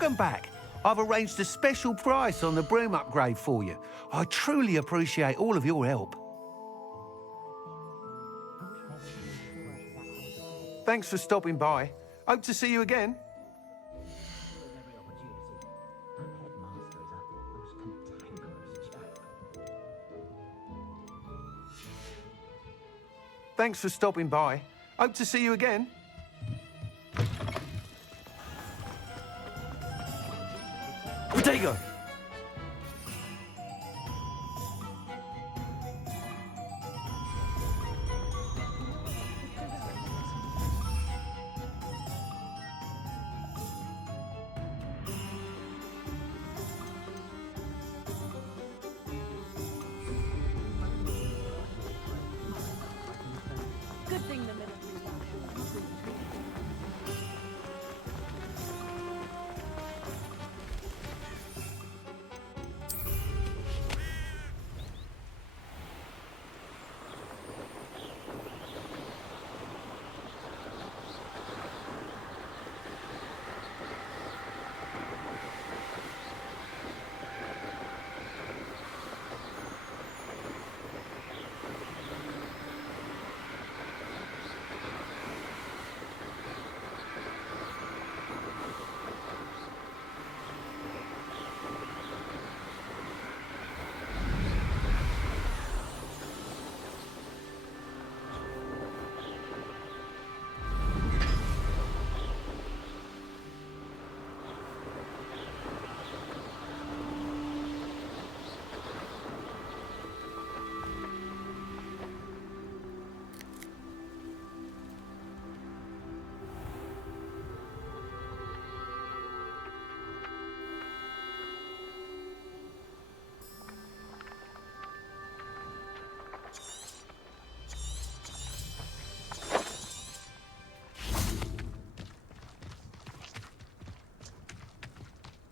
Welcome back. I've arranged a special price on the broom upgrade for you. I truly appreciate all of your help. Thanks for stopping by. Hope to see you again. Thanks for stopping by. Hope to see you again. Potato! Good thing the military's not sure.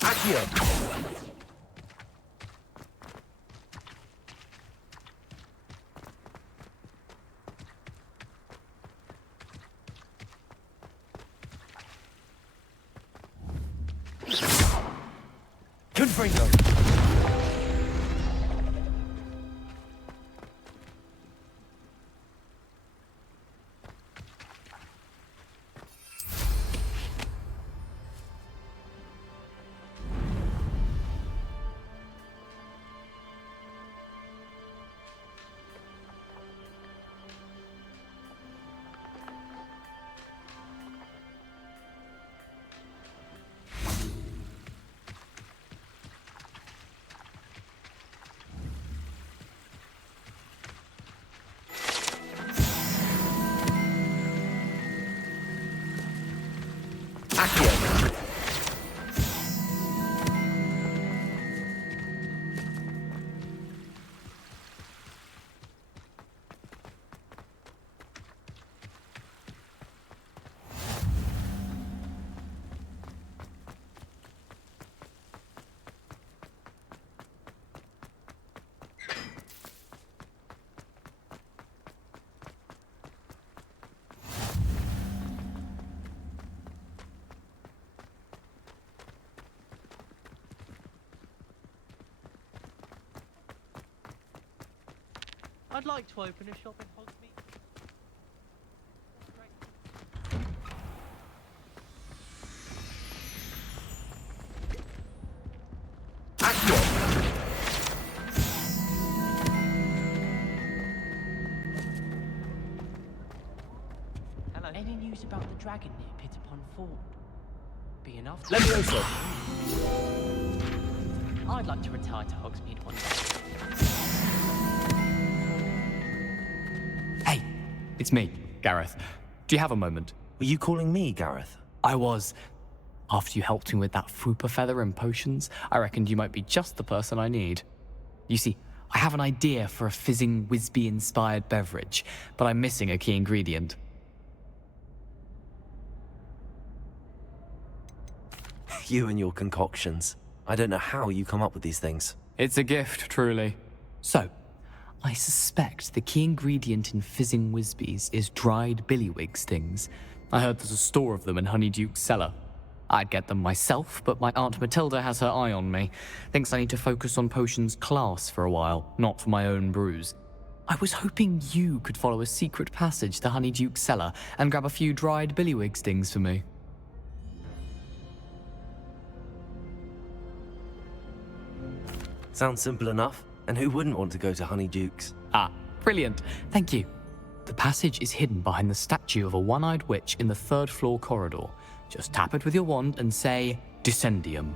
Accio! Confringo! I'd like to open a shop in Hogsmeade. Hello. Any news about the dragon near Pittapon Ford? Be enough. Let me know, sir. I'd like to retire to Hogsmeade one day. Hey, it's me, Gareth. Do you have a moment? Were you calling me, Gareth? I was. After you helped me with that Fupa feather and potions, I reckoned you might be just the person I need. You see, I have an idea for a fizzing Wisby-inspired beverage, but I'm missing a key ingredient. You and your concoctions. I don't know how you come up with these things. It's a gift, truly. So, I suspect the key ingredient in fizzing Wisbies is dried billywig stings. I heard there's a store of them in Honeyduke's cellar. I'd get them myself, but my Aunt Matilda has her eye on me. Thinks I need to focus on potions class for a while, not for my own brews. I was hoping you could follow a secret passage to Honeyduke's cellar and grab a few dried billywig stings for me. Sounds simple enough. And who wouldn't want to go to Honeyduke's? Ah, brilliant. Thank you. The passage is hidden behind the statue of a one-eyed witch in the third-floor corridor. Just tap it with your wand and say, Descendium.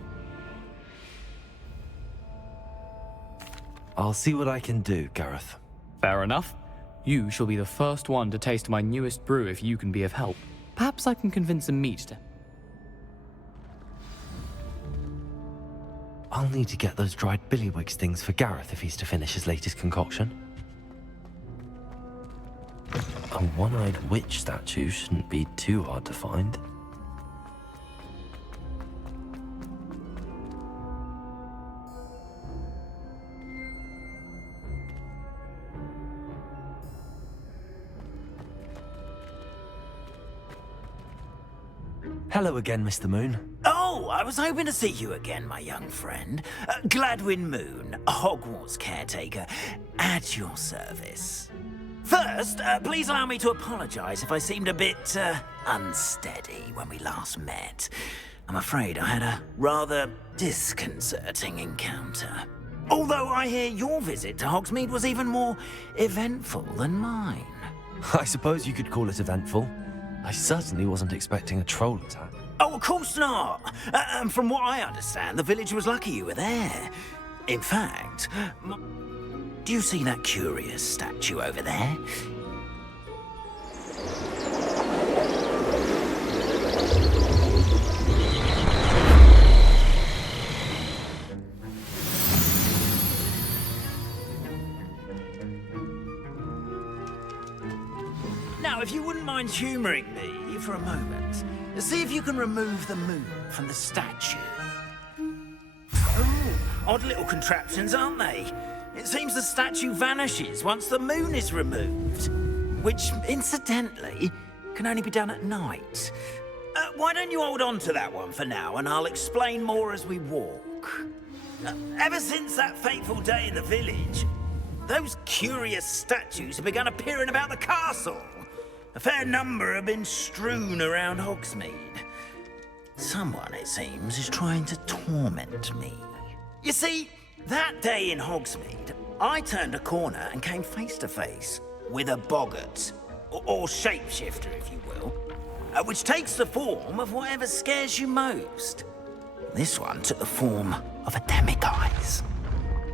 I'll see what I can do, Gareth. Fair enough. You shall be the first one to taste my newest brew if you can be of help. Perhaps I can convince a meat to... I'll need to get those dried billywig stings for Gareth if he's to finish his latest concoction. A one-eyed witch statue shouldn't be too hard to find. Hello again, Mr. Moon. Oh, I was hoping to see you again, my young friend. Gladwin Moon, Hogwarts caretaker, at your service. First, please allow me to apologize if I seemed a bit unsteady when we last met. I'm afraid I had a rather disconcerting encounter. Although I hear your visit to Hogsmeade was even more eventful than mine. I suppose you could call it eventful. I certainly wasn't expecting a troll attack. Oh, of course not. And from what I understand, the village was lucky you were there. In fact, do you see that curious statue over there? Now, if you wouldn't mind humouring me for a moment, see if you can remove the moon from the statue. Oh, odd little contraptions, aren't they? It seems the statue vanishes once the moon is removed, which, incidentally, can only be done at night. Why don't you hold on to that one for now, and I'll explain more as we walk. Ever since that fateful day in the village, those curious statues have begun appearing about the castle. A fair number have been strewn around Hogsmeade. Someone, it seems, is trying to torment me. You see, that day in Hogsmeade, I turned a corner and came face to face with a boggart, or shapeshifter, if you will, which takes the form of whatever scares you most. This one took the form of a demiguise.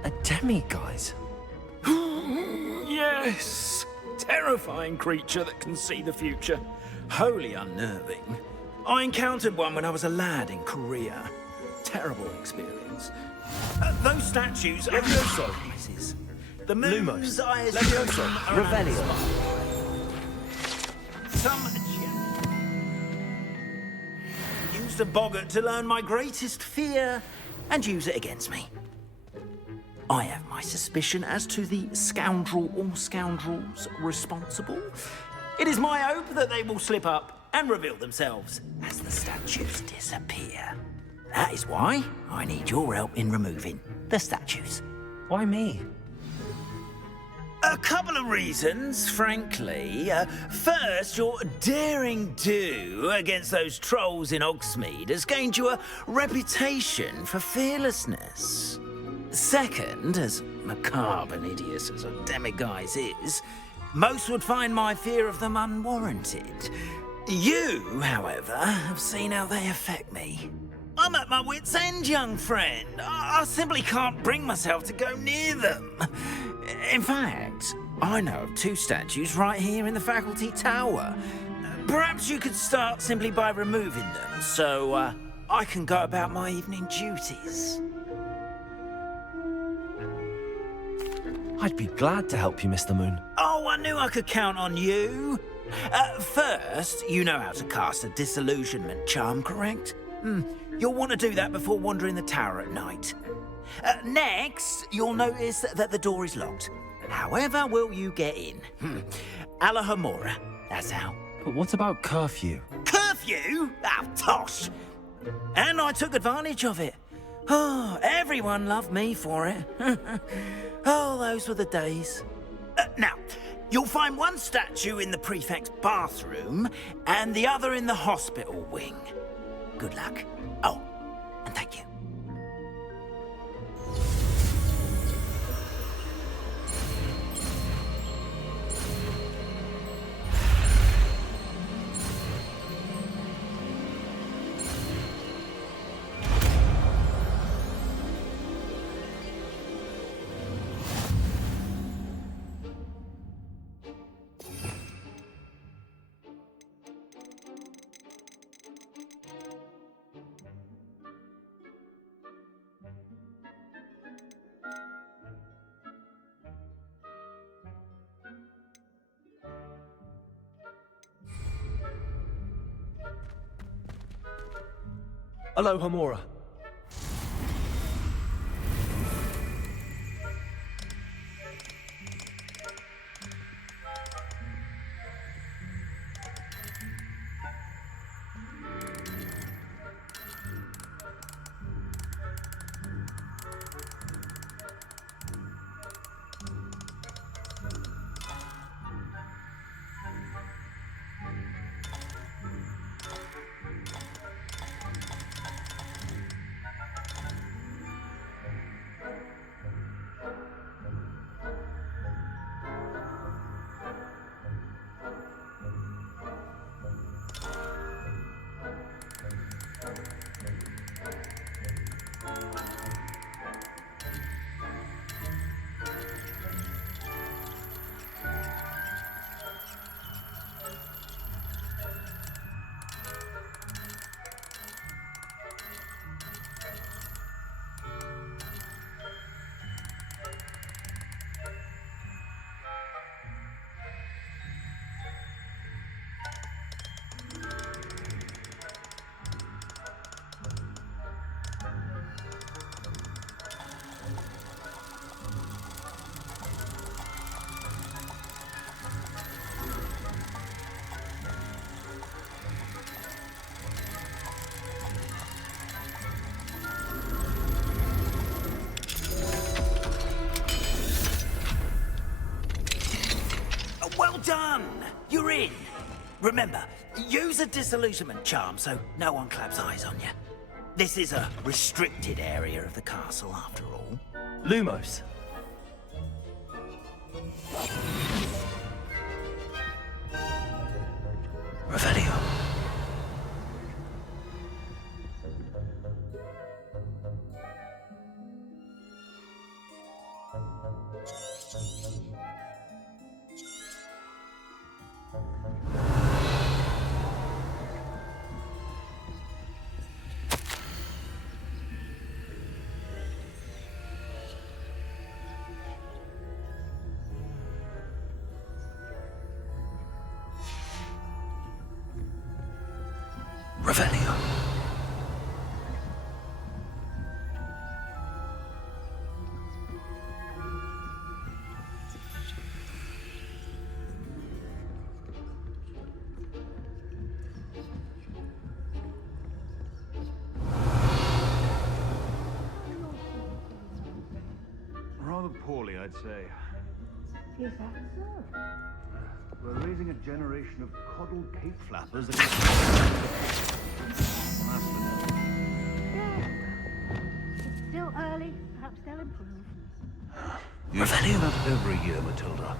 A demiguise? Yes! Terrifying creature that can see the future. Wholly unnerving. I encountered one when I was a lad in Korea. Terrible experience. Those statues are surprises. The moon's eyes are Revelio. Some used a boggart to learn my greatest fear and use it against me. I have my suspicion as to the scoundrel or scoundrels responsible. It is my hope that they will slip up and reveal themselves as the statues disappear. That is why I need your help in removing the statues. Why me? A couple of reasons, frankly. First, your daring do against those trolls in Hogsmeade has gained you a reputation for fearlessness. Second, as macabre and hideous as a demiguise is, most would find my fear of them unwarranted. You, however, have seen how they affect me. I'm at my wit's end, young friend. I simply can't bring myself to go near them. In fact, I know of two statues right here in the faculty tower. Perhaps you could start simply by removing them, so I can go about my evening duties. I'd be glad to help you, Mr. Moon. Oh, I knew I could count on you. First, you know how to cast a disillusionment charm, correct? You'll want to do that before wandering the tower at night. Next, you'll notice that the door is locked. However will you get in? Alahomora, that's how. But what about curfew? Curfew? Ah, tosh! And I took advantage of it. Oh, everyone loved me for it. Oh, those were the days. Now, you'll find one statue in the prefect's bathroom and the other in the hospital wing. Good luck. Oh, and thank you. Aloha, Mora. Well done! You're in. Remember, use a disillusionment charm so no one claps eyes on you. This is a restricted area of the castle, after all. Lumos. Revelio. Revelio. Rather poorly, I'd say. Is that so? We're raising a generation of coddled cape flappers that It's still early. Perhaps they'll improve. You say that every year, Matilda.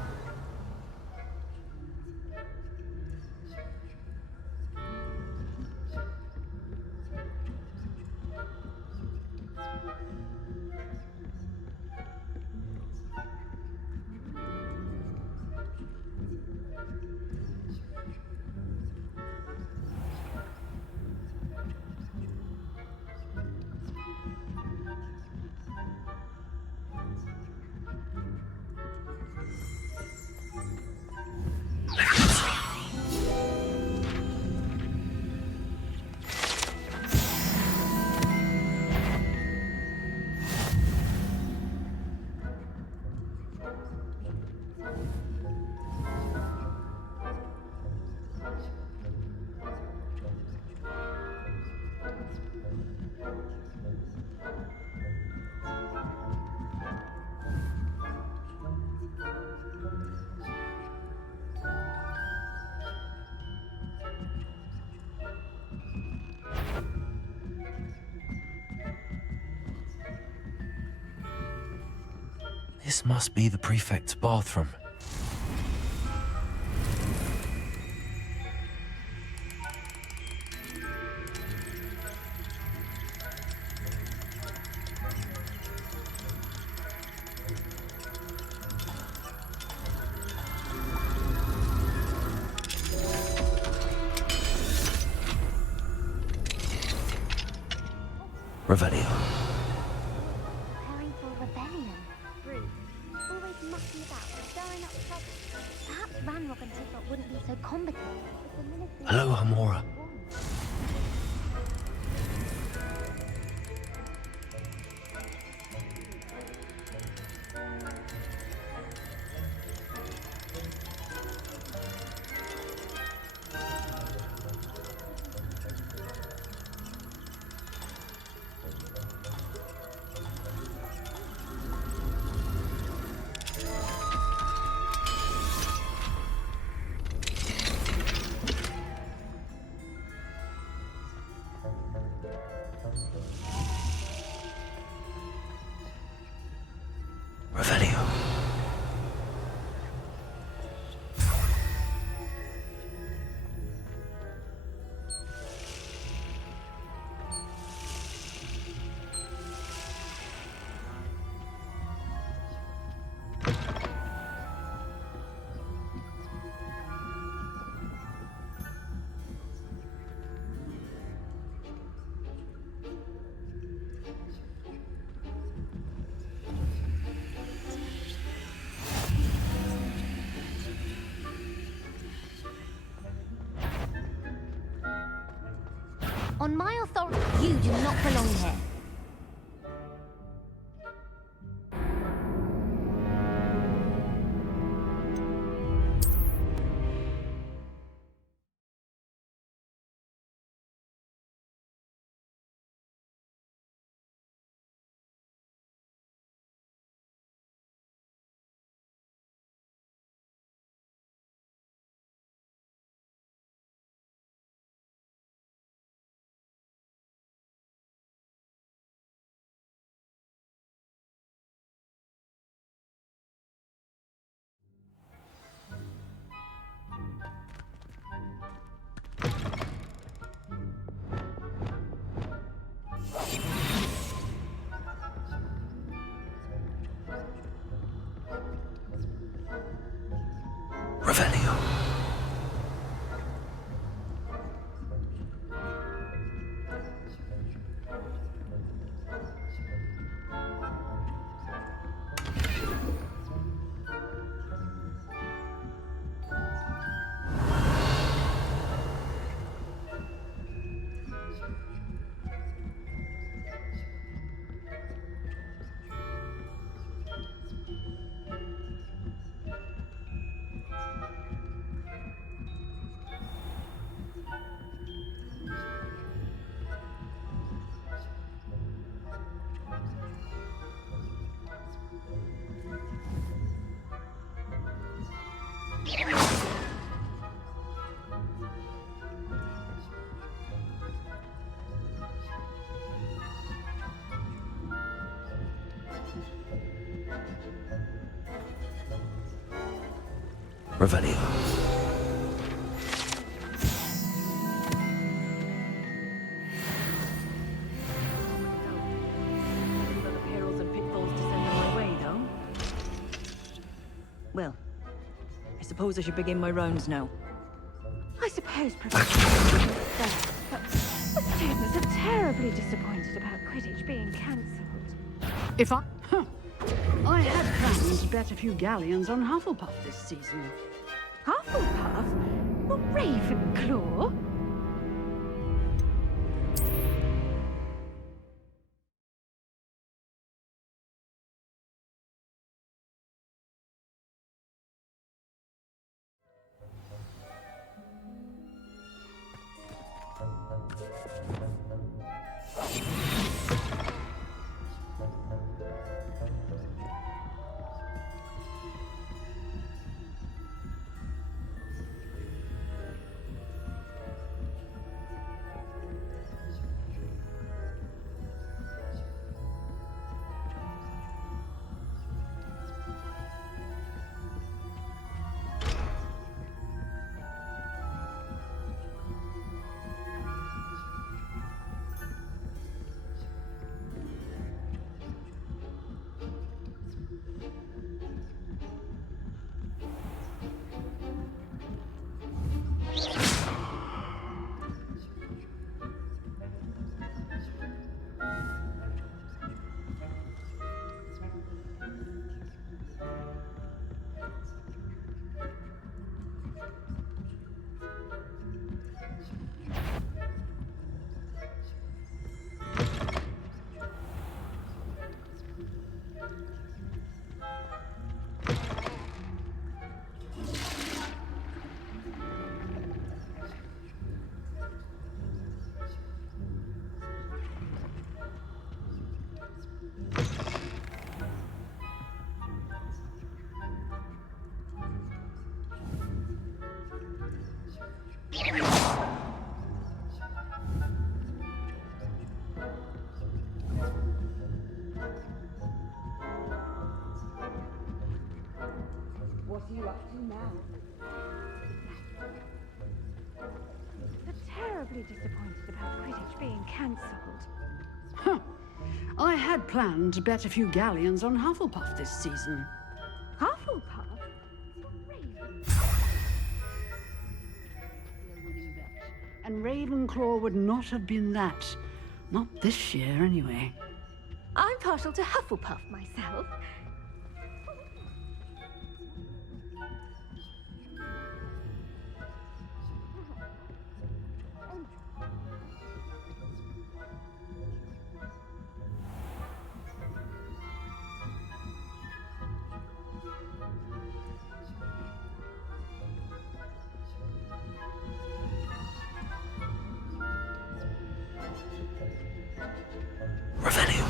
This must be the prefect's bathroom. Revelio. Preparing for a rebellion. Rude. Always mucking about, stirring up trouble. Perhaps Ranrock and Tiflot wouldn't be so combative if the ministry... Hello, Hamora. Revelio. On my authority, you do not belong here. Revelio. Revelio. The perils and pitfalls descending my way, though. Well, I suppose I should begin my rounds now. I suppose, Professor. But the students are terribly disappointed about Quidditch being cancelled. If I... Huh. I had planned to bet a few galleons on Hufflepuff this season. Hufflepuff? Or Ravenclaw? What are you up to now? They're terribly disappointed about Quidditch being cancelled. Huh. I had planned to bet a few galleons on Hufflepuff this season. Hufflepuff? And Ravenclaw would not have been that. Not this year, anyway. I'm partial to Hufflepuff myself. Revelio.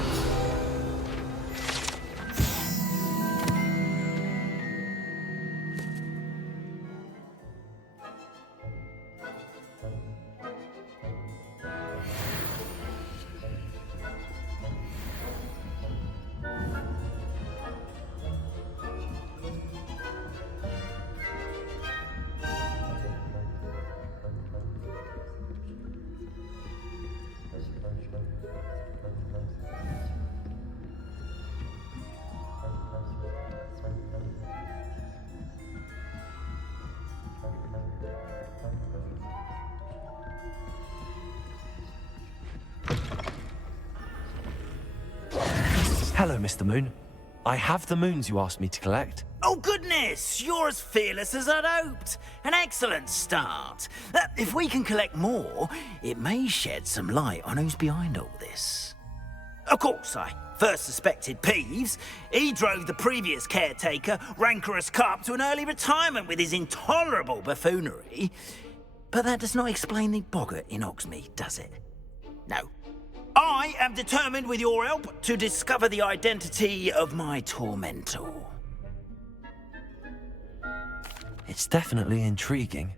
Hello, Mr. Moon. I have the moons you asked me to collect. Oh, goodness! You're as fearless as I'd hoped. An excellent start. If we can collect more, it may shed some light on who's behind all this. Of course, I first suspected Peeves. He drove the previous caretaker, Rancorous Carp, to an early retirement with his intolerable buffoonery. But that does not explain the boggart in Hogsmeade, does it? No. I am determined, with your help, to discover the identity of my tormentor. It's definitely intriguing.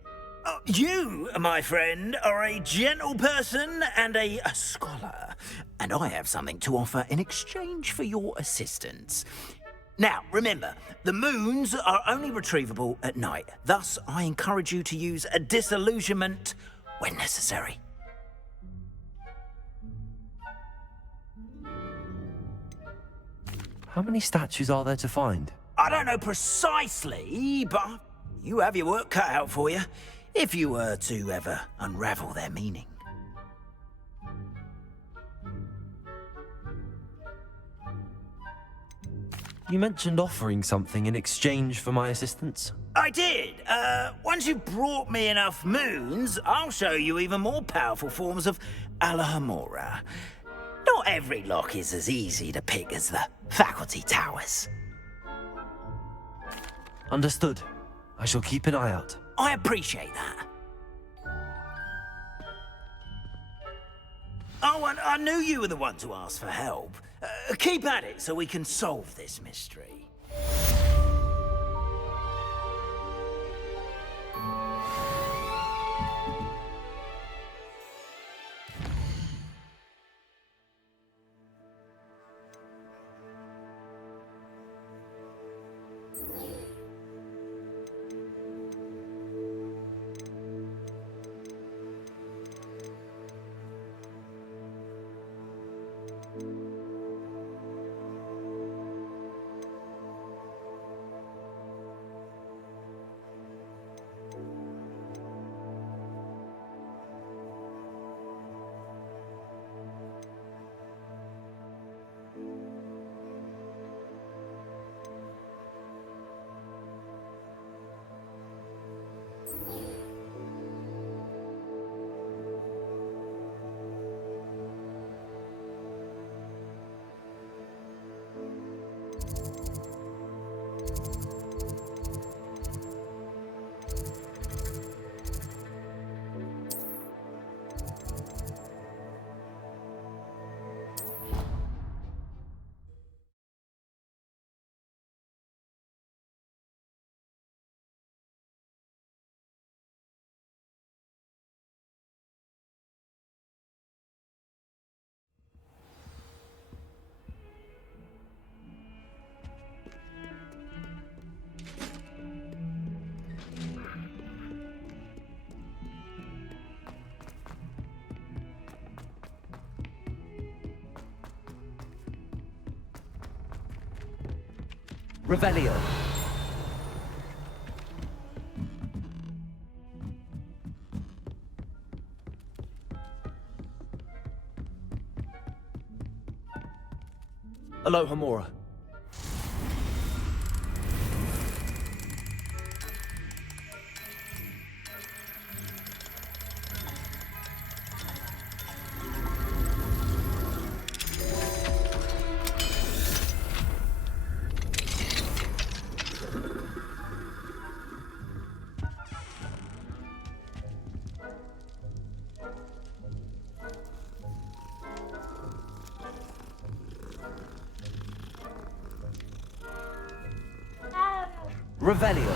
You, my friend, are a gentle person and a scholar, and I have something to offer in exchange for your assistance. Now, remember, the moons are only retrievable at night. Thus, I encourage you to use a disillusionment when necessary. How many statues are there to find? I don't know precisely, but you have your work cut out for you, if you were to ever unravel their meaning. You mentioned offering something in exchange for my assistance. I did. Once you've brought me enough moons, I'll show you even more powerful forms of Alohomora. Not every lock is as easy to pick as the faculty towers. Understood. I shall keep an eye out. I appreciate that. Oh, and I knew you were the one to ask for help. Keep at it so we can solve this mystery. Revelio. Aloha Mora. Revelio.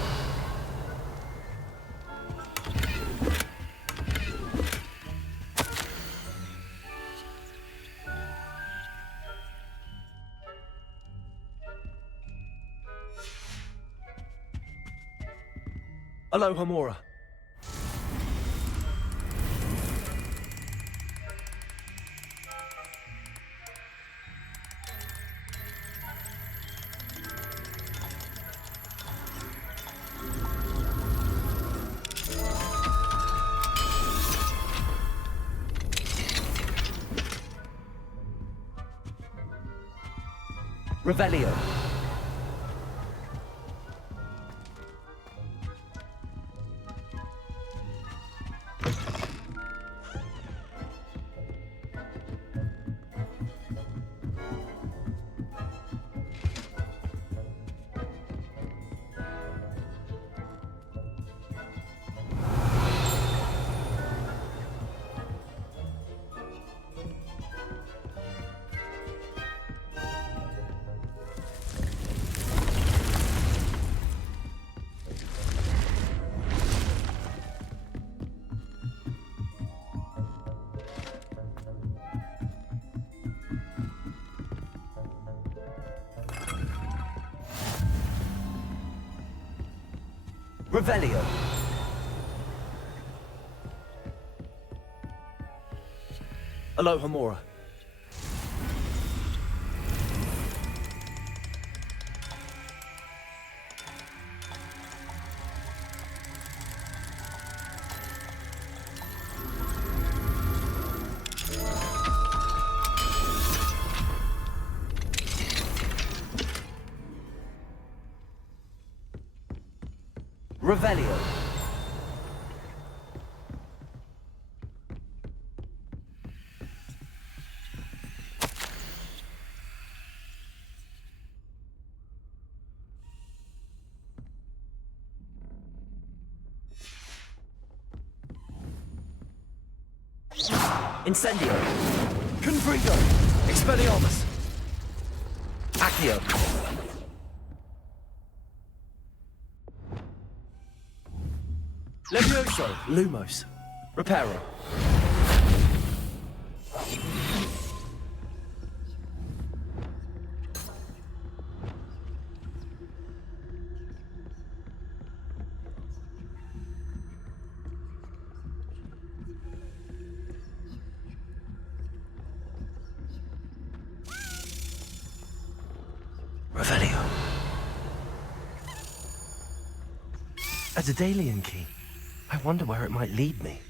Aloha Mora. Revelio. Revelio. Aloha Mora. Revelio. Incendio. Confringo. Expelliarmus. Accio. Levioso. Lumos. Reparo. Revelio. A Daedalian key. I wonder where it might lead me.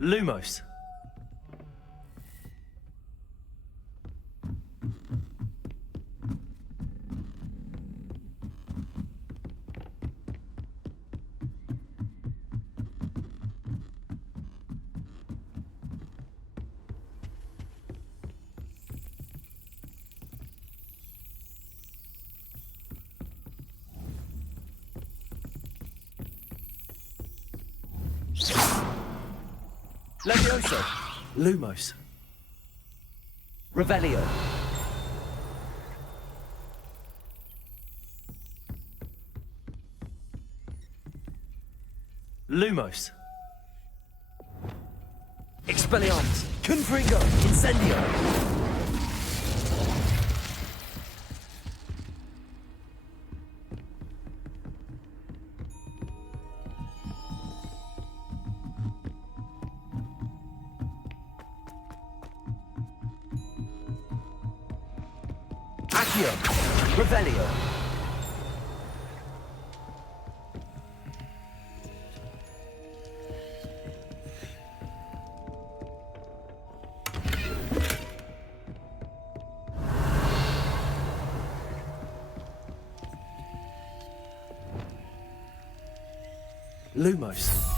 Lumos. Levioso. Lumos. Revelio. Lumos. Expelliarmus. Confringo. Incendio. Accio. Revelio. Lumos.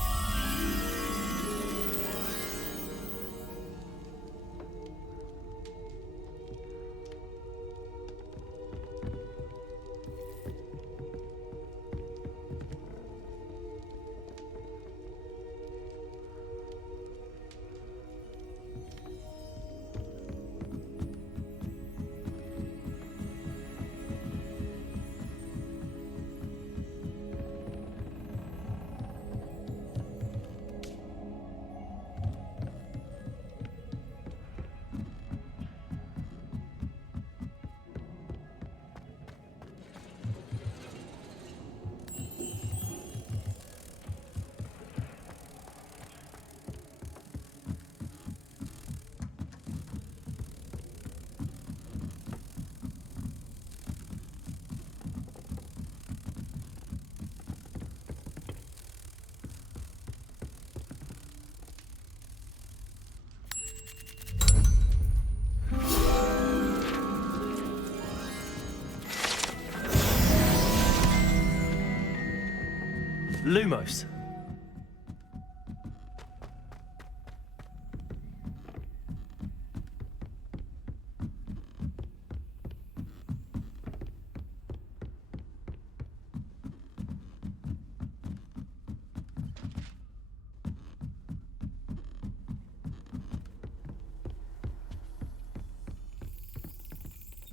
Lumos.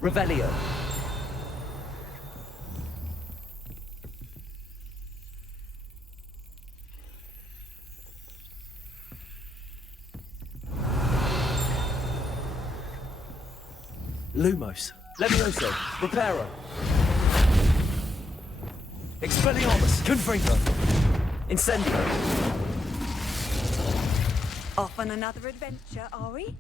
Revelio. Lumos. Levioso. Reparo. Expelliarmus. Confringo. Incendio. Off on another adventure, are we?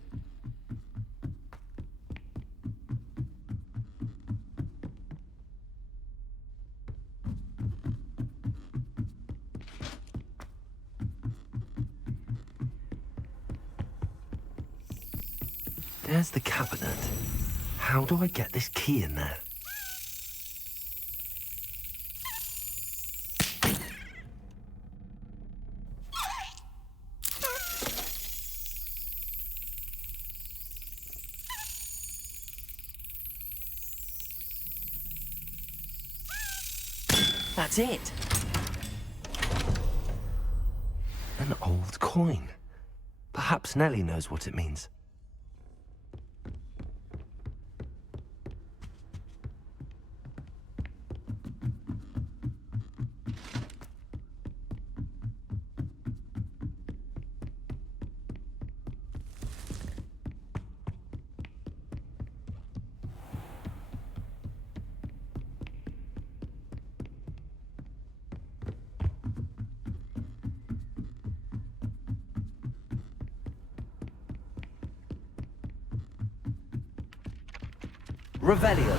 There's the cabinet. How do I get this key in there? That's it. An old coin. Perhaps Nellie knows what it means. Revelio.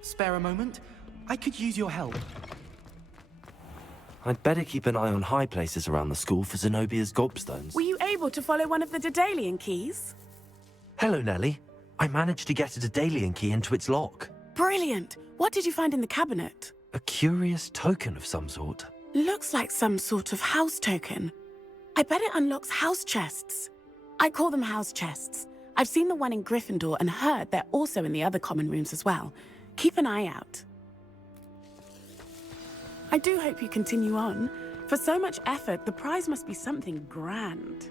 Spare a moment? I could use your help. I'd better keep an eye on high places around the school for Zenobia's gobstones. Were you able to follow one of the Daedalian keys? Hello, Nellie. I managed to get a Daedalian key into its lock. Brilliant! What did you find in the cabinet? A curious token of some sort. Looks like some sort of house token. I bet it unlocks house chests. I call them house chests. I've seen the one in Gryffindor and heard they're also in the other common rooms as well. Keep an eye out. I do hope you continue on. For so much effort, the prize must be something grand.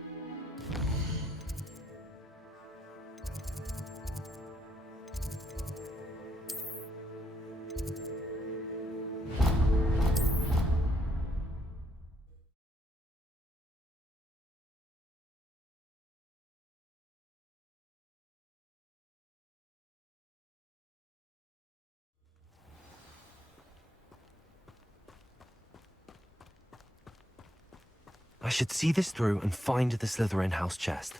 I should see this through and find the Slytherin house chest.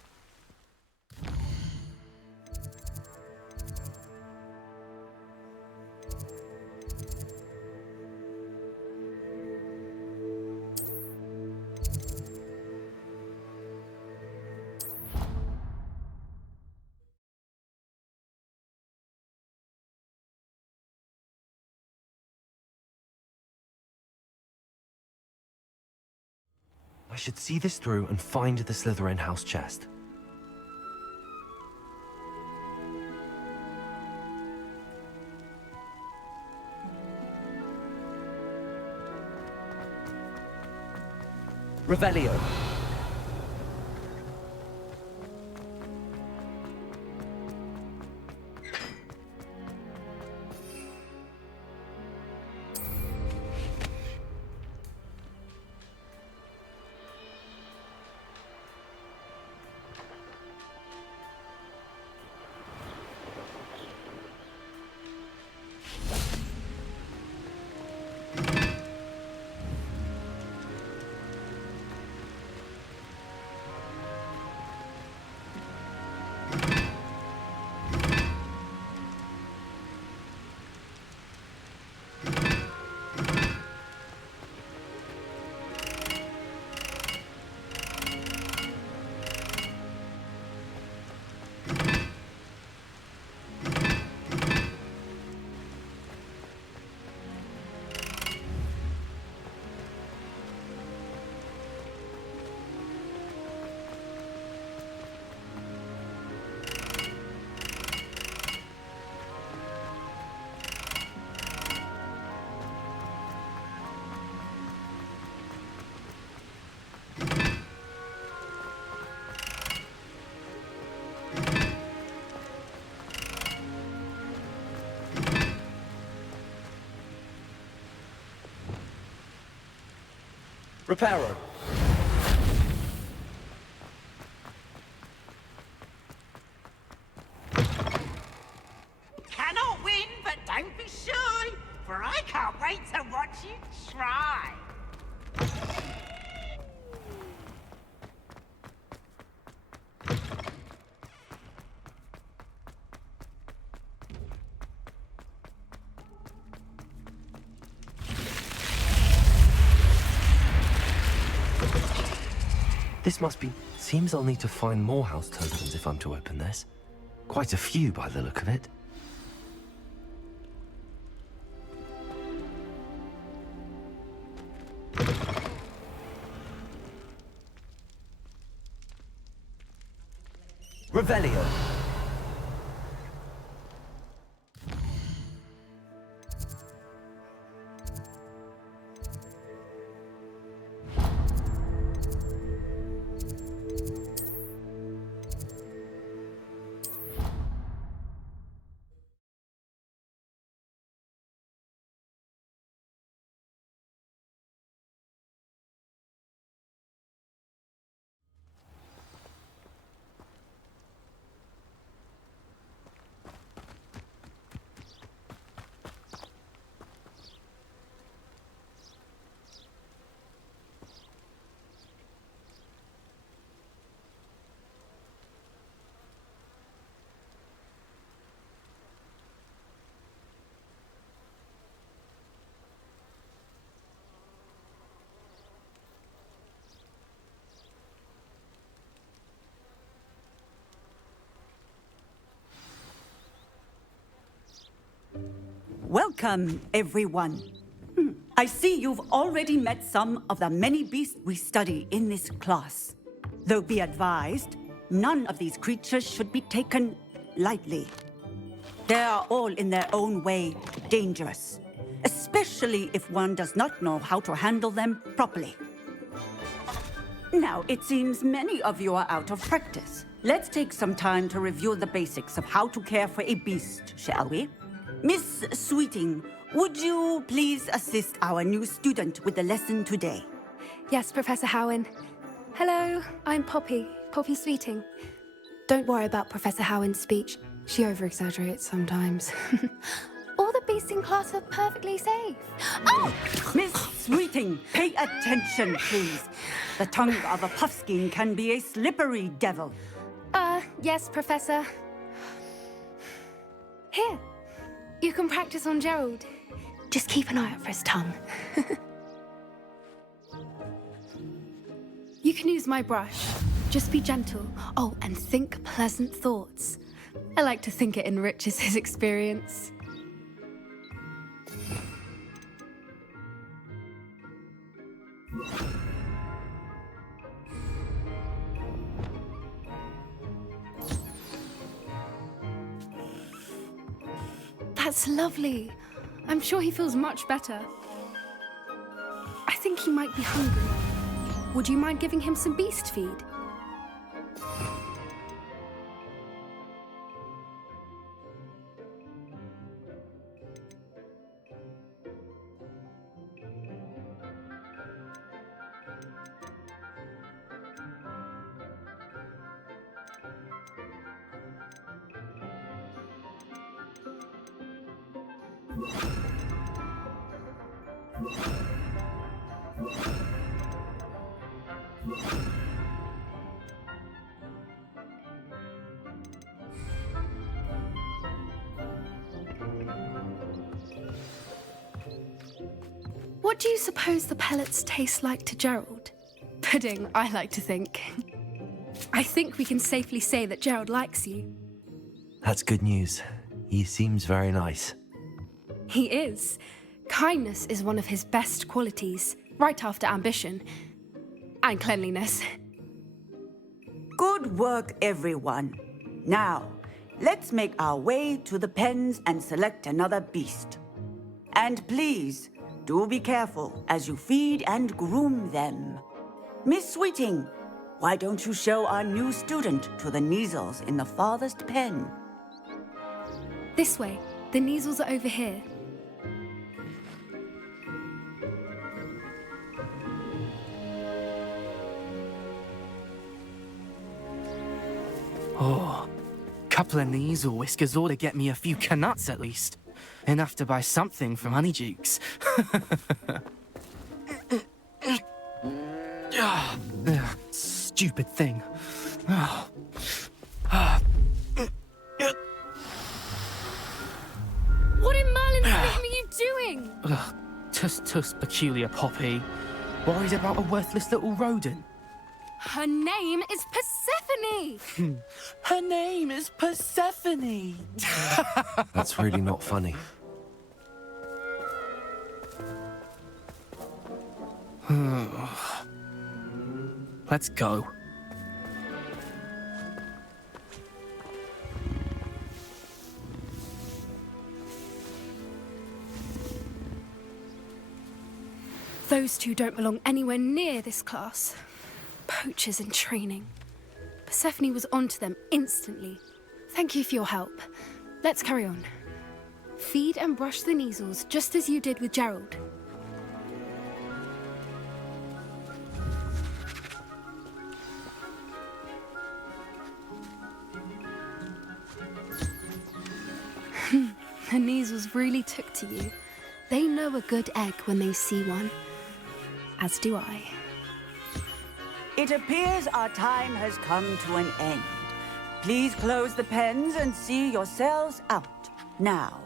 I should see this through and find the Slytherin house chest. Revelio. Reparo. Cannot win, but don't be shy, for I can't wait to watch you try. This must be... Seems I'll need to find more house tokens if I'm to open this. Quite a few by the look of it. Revelio. Welcome, everyone. I see you've already met some of the many beasts we study in this class. Though be advised, none of these creatures should be taken lightly. They are all in their own way dangerous, especially if one does not know how to handle them properly. Now, it seems many of you are out of practice. Let's take some time to review the basics of how to care for a beast, shall we? Miss Sweeting, would you please assist our new student with the lesson today? Yes, Professor Howen. Hello, I'm Poppy Sweeting. Don't worry about Professor Howen's speech. She over-exaggerates sometimes. All the beasts in class are perfectly safe. Oh! Miss Sweeting, pay attention, please. The tongue of a puffskein can be a slippery devil. Yes, Professor. Here, you can practice on Gerald. Just keep an eye out for his tongue. You can use my brush. Just be gentle. Oh, and think pleasant thoughts. I like to think it enriches his experience. That's lovely. I'm sure he feels much better. I think he might be hungry. Would you mind giving him some beast feed? What do you suppose the pellets taste like to Gerald? Pudding, I like to think. I think we can safely say that Gerald likes you. That's good news. He seems very nice. He is. Kindness is one of his best qualities, right after ambition. And cleanliness. Good work, everyone. Now, let's make our way to the pens and select another beast. And please, do be careful as you feed and groom them. Miss Sweeting, why don't you show our new student to the Neasels in the farthest pen? This way. The Neasels are over here. Oh, couple of Neasel whiskers ought to get me a few canuts at least. Enough to buy something from Honeydukes. Stupid thing. What in Merlin's name are you doing? Tuss, peculiar Poppy. Worried about a worthless little rodent? Her name is Persephone! Her name is Persephone! That's really not funny. Let's go. Those two don't belong anywhere near this class. Poachers in training. Persephone was onto them instantly. Thank you for your help. Let's carry on. Feed and brush the Neasels just as you did with Gerald. The Neasels really took to you. They know a good egg when they see one. As do I. It appears our time has come to an end. Please close the pens and see yourselves out now.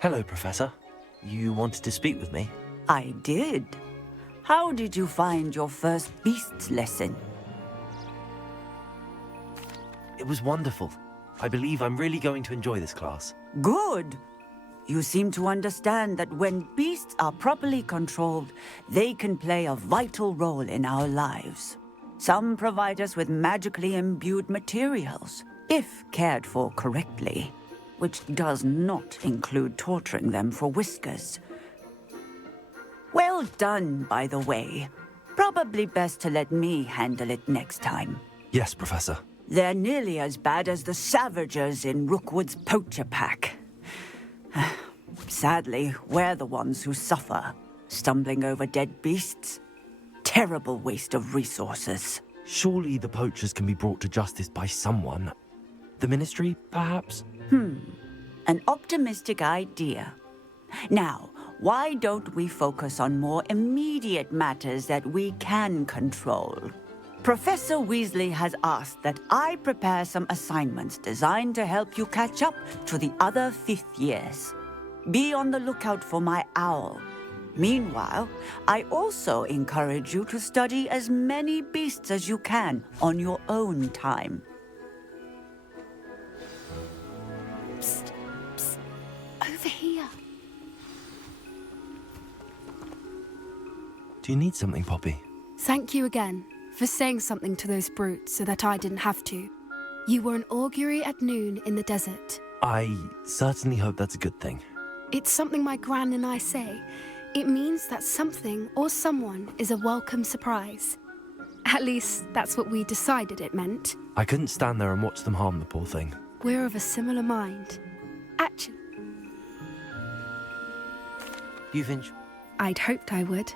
Hello, Professor. You wanted to speak with me? I did. How did you find your first beasts lesson? It was wonderful. I believe I'm really going to enjoy this class. Good. You seem to understand that when beasts are properly controlled, they can play a vital role in our lives. Some provide us with magically imbued materials, if cared for correctly, which does not include torturing them for whiskers. Well done, by the way. Probably best to let me handle it next time. Yes, Professor. They're nearly as bad as the Savagers in Rookwood's poacher pack. Sadly, we're the ones who suffer, stumbling over dead beasts. Terrible waste of resources. Surely the poachers can be brought to justice by someone. The Ministry, perhaps? An optimistic idea. Now, why don't we focus on more immediate matters that we can control? Professor Weasley has asked that I prepare some assignments designed to help you catch up to the other 5th years. Be on the lookout for my owl. Meanwhile, I also encourage you to study as many beasts as you can on your own time. Psst, psst. Over here. Do you need something, Poppy? Thank you again for saying something to those brutes so that I didn't have to. You were an augury at noon in the desert. I certainly hope that's a good thing. It's something my gran and I say. It means that something or someone is a welcome surprise. At least, that's what we decided it meant. I couldn't stand there and watch them harm the poor thing. We're of a similar mind. Actually, You've enjoyed... I'd hoped I would.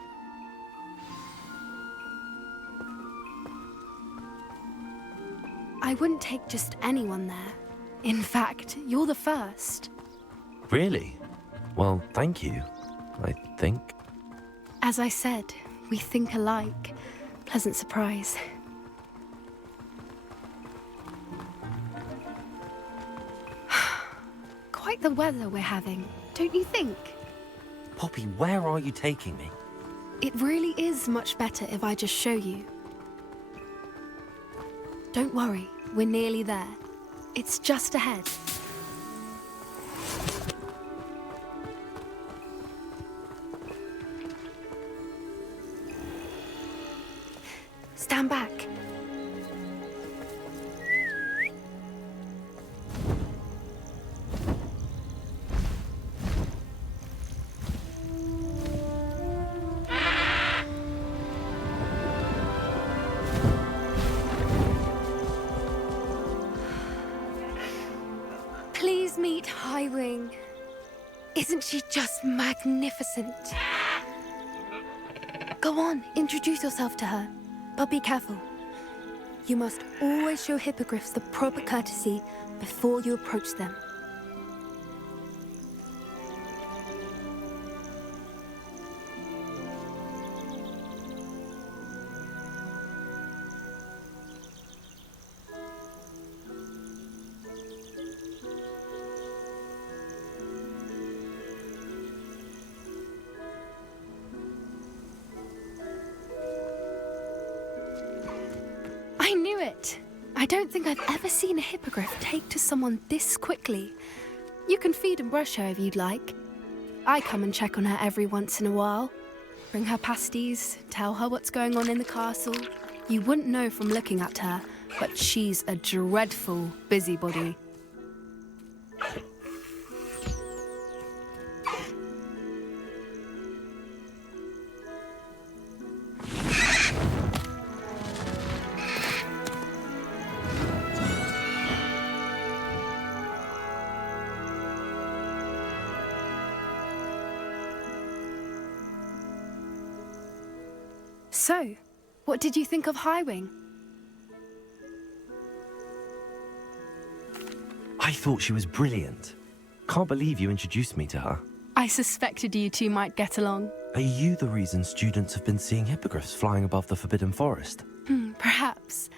I wouldn't take just anyone there. In fact, you're the first. Really? Well, thank you, I think. As I said, we think alike. Pleasant surprise. Quite the weather we're having, don't you think? Poppy, where are you taking me? It really is much better if I just show you. Don't worry, we're nearly there. It's just ahead. Stand back. Please meet Highwing. Isn't she just magnificent? Go on, introduce yourself to her. But be careful. You must always show hippogriffs the proper courtesy before you approach them. I knew it! I don't think I've ever seen a hippogriff take to someone this quickly. You can feed and brush her if you'd like. I come and check on her every once in a while. Bring her pasties, tell her what's going on in the castle. You wouldn't know from looking at her, but she's a dreadful busybody. So, what did you think of Highwing? I thought she was brilliant. Can't believe you introduced me to her. I suspected you two might get along. Are you the reason students have been seeing hippogriffs flying above the Forbidden Forest? Perhaps.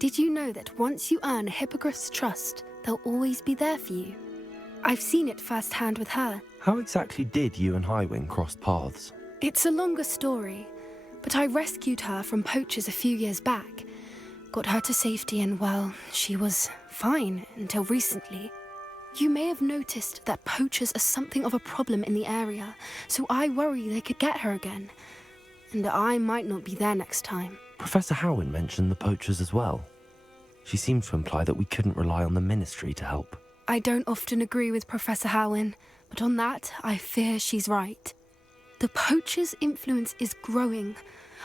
Did you know that once you earn a hippogriff's trust, they'll always be there for you? I've seen it firsthand with her. How exactly did you and Highwing cross paths? It's a longer story, but I rescued her from poachers a few years back. Got her to safety and, well, she was fine until recently. You may have noticed that poachers are something of a problem in the area, so I worry they could get her again. And I might not be there next time. Professor Howin mentioned the poachers as well. She seemed to imply that we couldn't rely on the Ministry to help. I don't often agree with Professor Howin, but on that, I fear she's right. The poachers' influence is growing.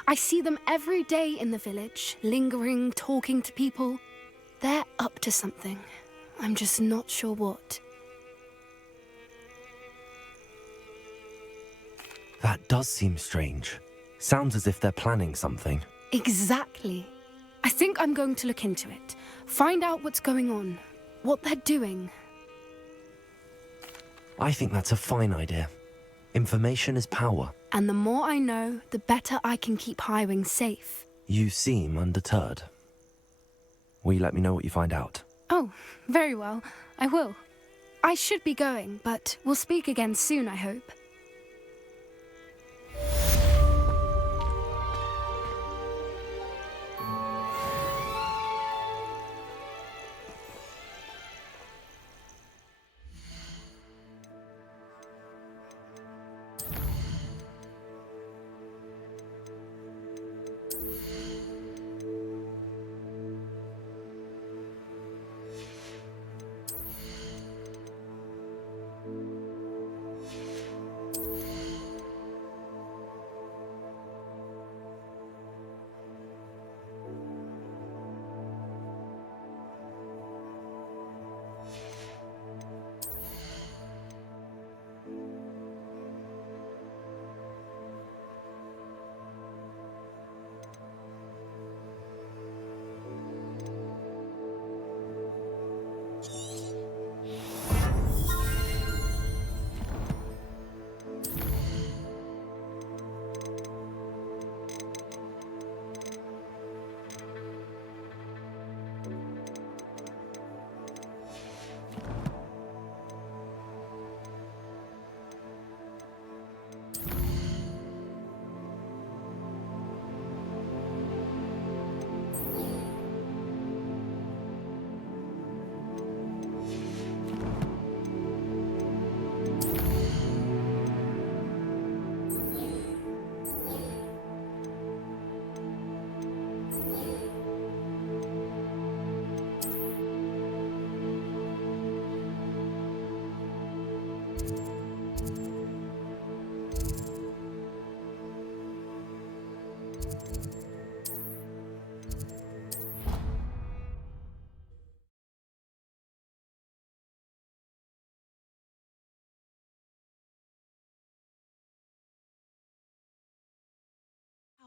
I see them every day in the village, lingering, talking to people. They're up to something. I'm just not sure what. That does seem strange. Sounds as if they're planning something. Exactly. I think I'm going to look into it. Find out what's going on, what they're doing. I think that's a fine idea. Information is power. And the more I know, the better I can keep Highwing safe. You seem undeterred. Will you let me know what you find out? Oh, very well. I will. I should be going, but we'll speak again soon, I hope.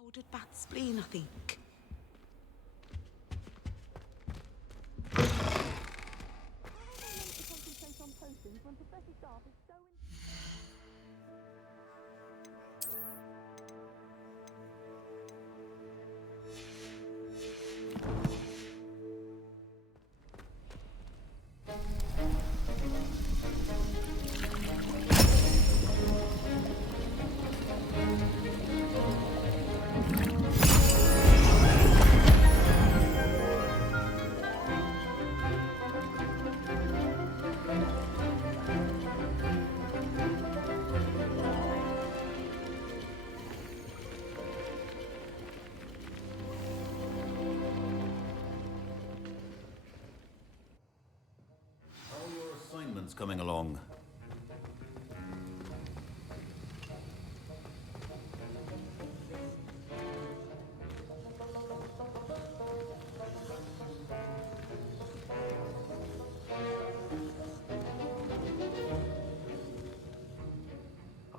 Powdered bat spleen, I think. Coming along.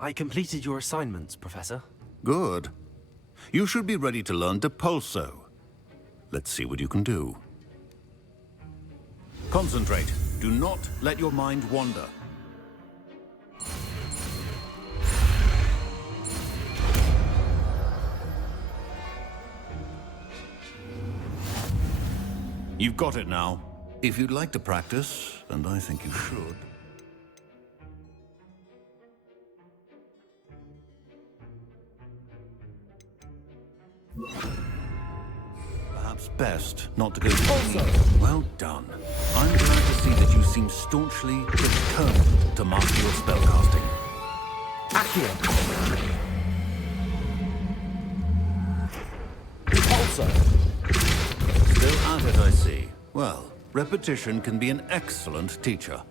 I completed your assignments, Professor. Good. You should be ready to learn Depulso. Let's see what you can do. Concentrate. Do not let your mind wander. You've got it now. If you'd like to practice, and I think you should. Perhaps best not to go too deep. Well done. I'm glad to see that you seem staunchly determined to master your spellcasting. Accio! Repulsor! Still at it, I see. Well, repetition can be an excellent teacher.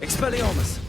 Expelliarmus!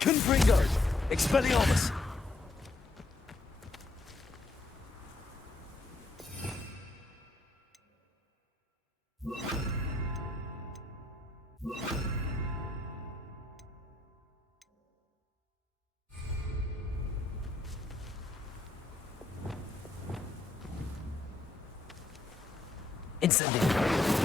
Confringo! Expelliarmus! Incendio!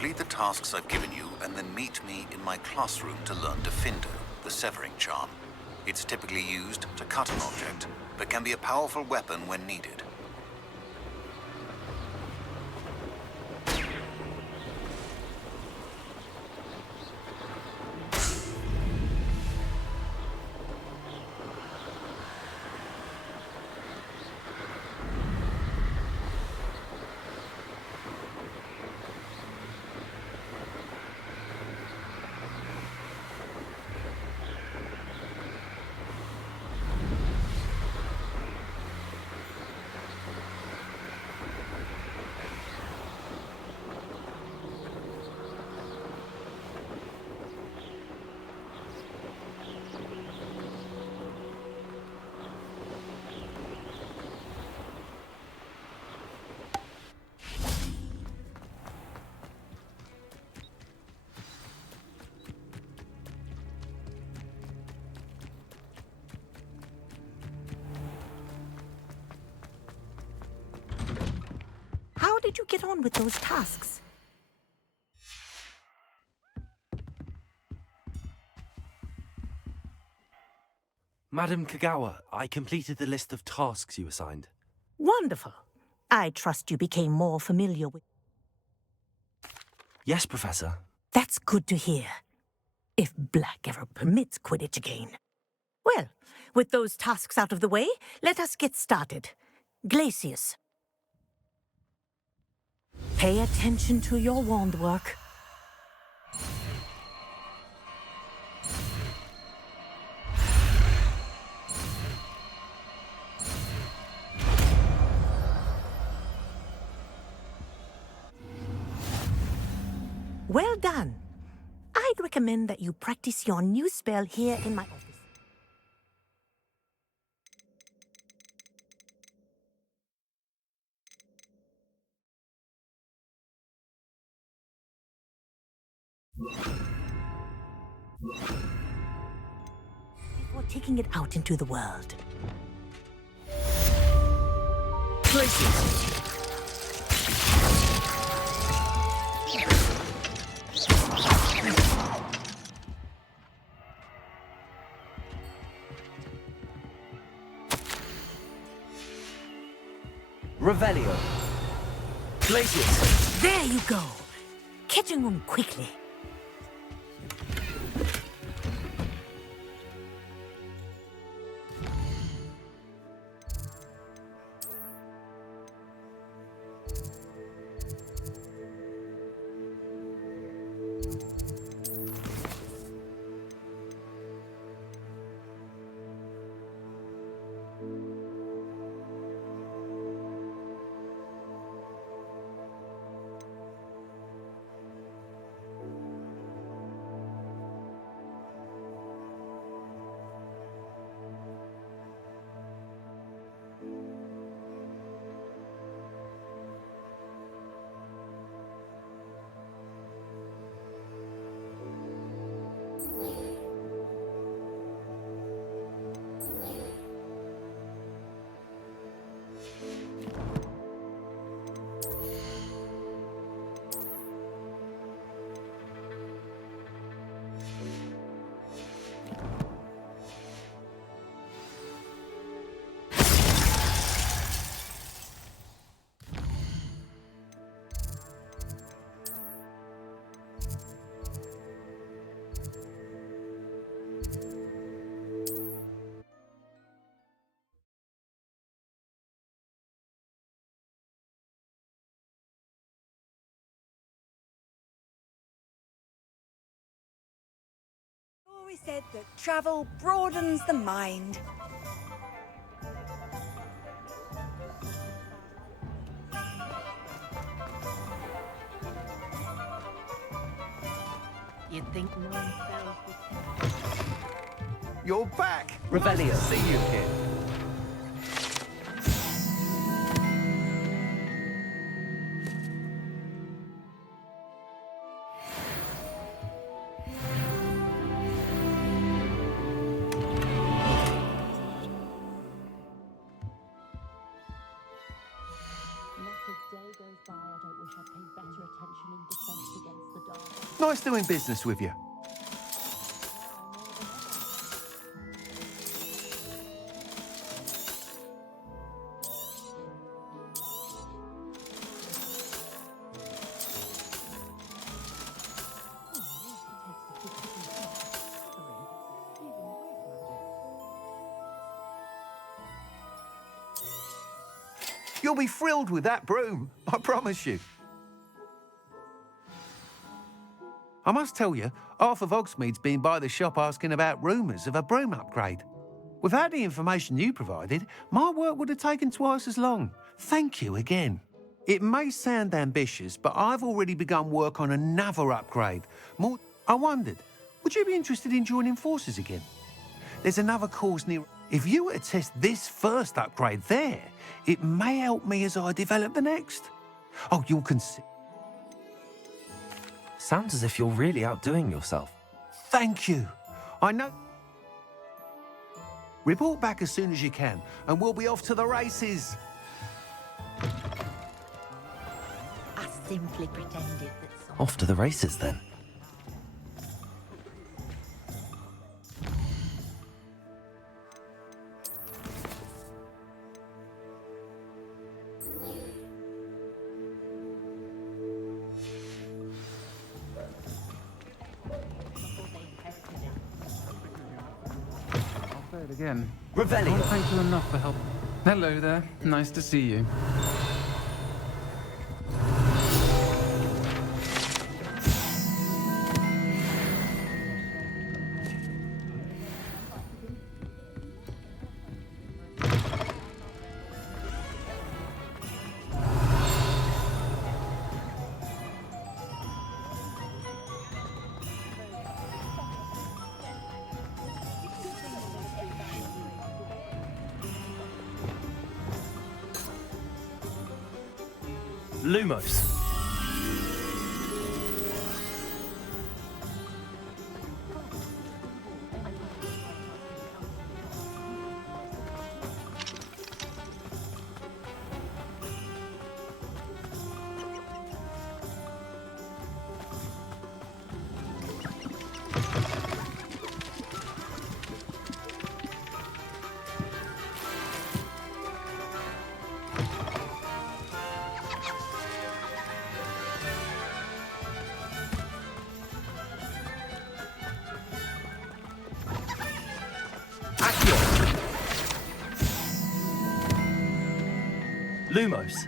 Complete the tasks I've given you, and then meet me in my classroom to learn Diffindo, the severing charm. It's typically used to cut an object, but can be a powerful weapon when needed. How did you get on with those tasks? Madam Kagawa, I completed the list of tasks you assigned. Wonderful. I trust you became more familiar with... Yes, Professor. That's good to hear. If Black ever permits Quidditch again. Well, with those tasks out of the way, let us get started. Glacius. Pay attention to your wand work. Well done. I'd recommend that you practice your new spell here in my office. Before taking it out into the world. Places! Revelio. Glacius! There you go. Catching on quickly. Always said that travel broadens the mind. You'd think 9 spells would... You're back! Revelio. Nice to see you here. Not a day goes by I don't wish I'd paid better attention in defense against Nice doing business with you. You'll be thrilled with that broom, I promise you. I must tell you, half of Hogsmeade's been by the shop asking about rumours of a broom upgrade. Without the information you provided, my work would have taken twice as long. Thank you again. It may sound ambitious, but I've already begun work on another upgrade. I wondered, would you be interested in joining forces again? There's another course near... If you were to test this first upgrade there, it may help me as I develop the next. Oh, you'll consider... Sounds as if you're really outdoing yourself. Thank you. I know... Report back as soon as you can, and we'll be off to the races. I simply pretended that... Off to the races, then. Again. Revelio. Can't thank you enough for help. Hello there. Nice to see you. Lumos. Lumos.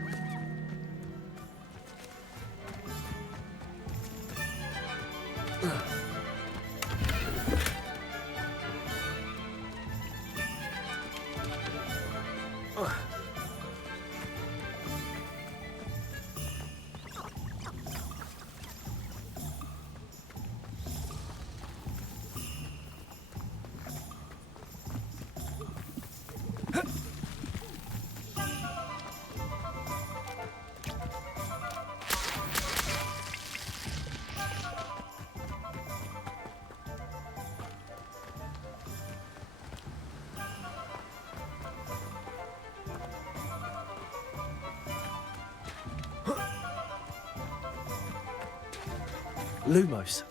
Lumos.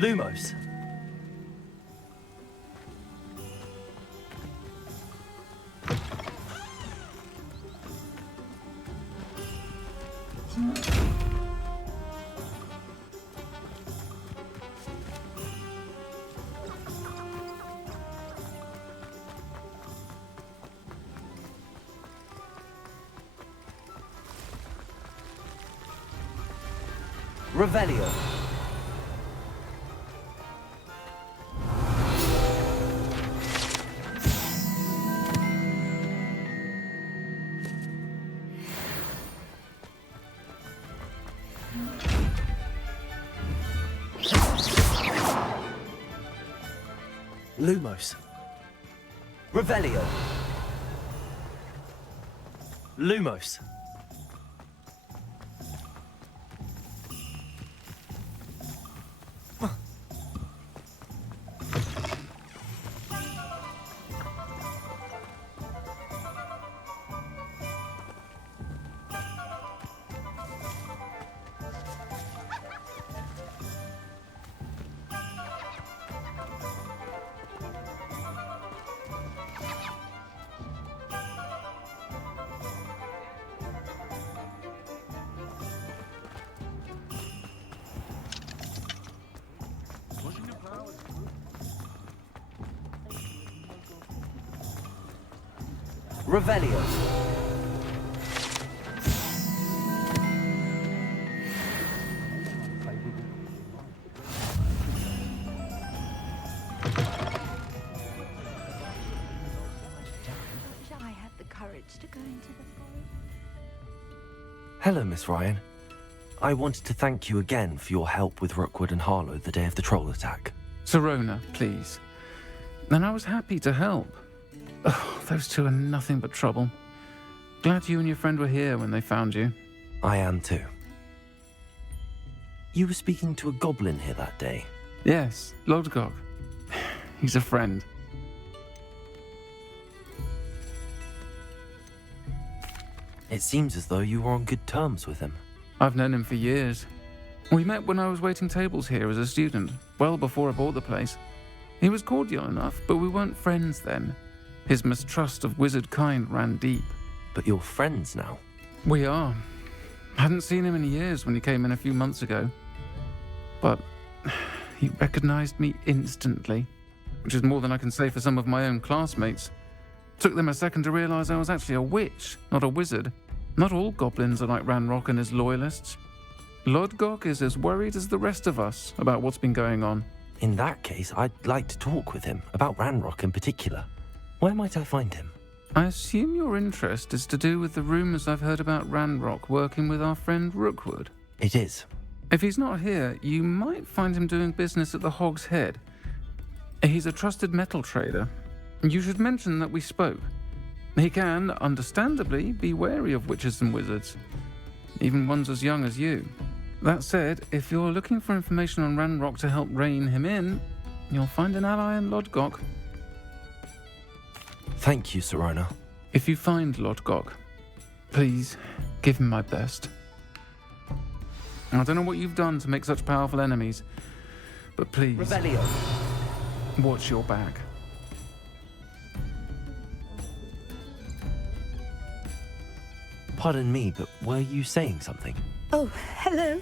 Lumos. Revelio. Lumos. Revelio. Lumos. Revelio. Wish I had the courage to go into the forest. Hello, Miss Ryan. I wanted to thank you again for your help with Rookwood and Harlow the day of the troll attack. Sirona, please. And I was happy to help. Oh, those two are nothing but trouble. Glad you and your friend were here when they found you. I am too. You were speaking to a goblin here that day. Yes, Lodgok. He's a friend. It seems as though you were on good terms with him. I've known him for years. We met when I was waiting tables here as a student, well before I bought the place. He was cordial enough, but we weren't friends then. His mistrust of wizard kind ran deep. But you're friends now? We are. Hadn't seen him in years when he came in a few months ago. But he recognized me instantly, which is more than I can say for some of my own classmates. Took them a second to realize I was actually a witch, not a wizard. Not all goblins are like Ranrock and his loyalists. Lodgok is as worried as the rest of us about what's been going on. In that case, I'd like to talk with him, about Ranrock in particular. Where might I find him? I assume your interest is to do with the rumors I've heard about Ranrock working with our friend Rookwood. It is. If he's not here, you might find him doing business at the Hog's Head. He's a trusted metal trader. You should mention that we spoke. He can, understandably, be wary of witches and wizards, even ones as young as you. That said, if you're looking for information on Ranrock to help rein him in, you'll find an ally in Lodgok. Thank you, Sirona. If you find Lodgok, please give him my best. I don't know what you've done to make such powerful enemies, but please, Revelio. Watch your back. Pardon me, but were you saying something? Oh, hello.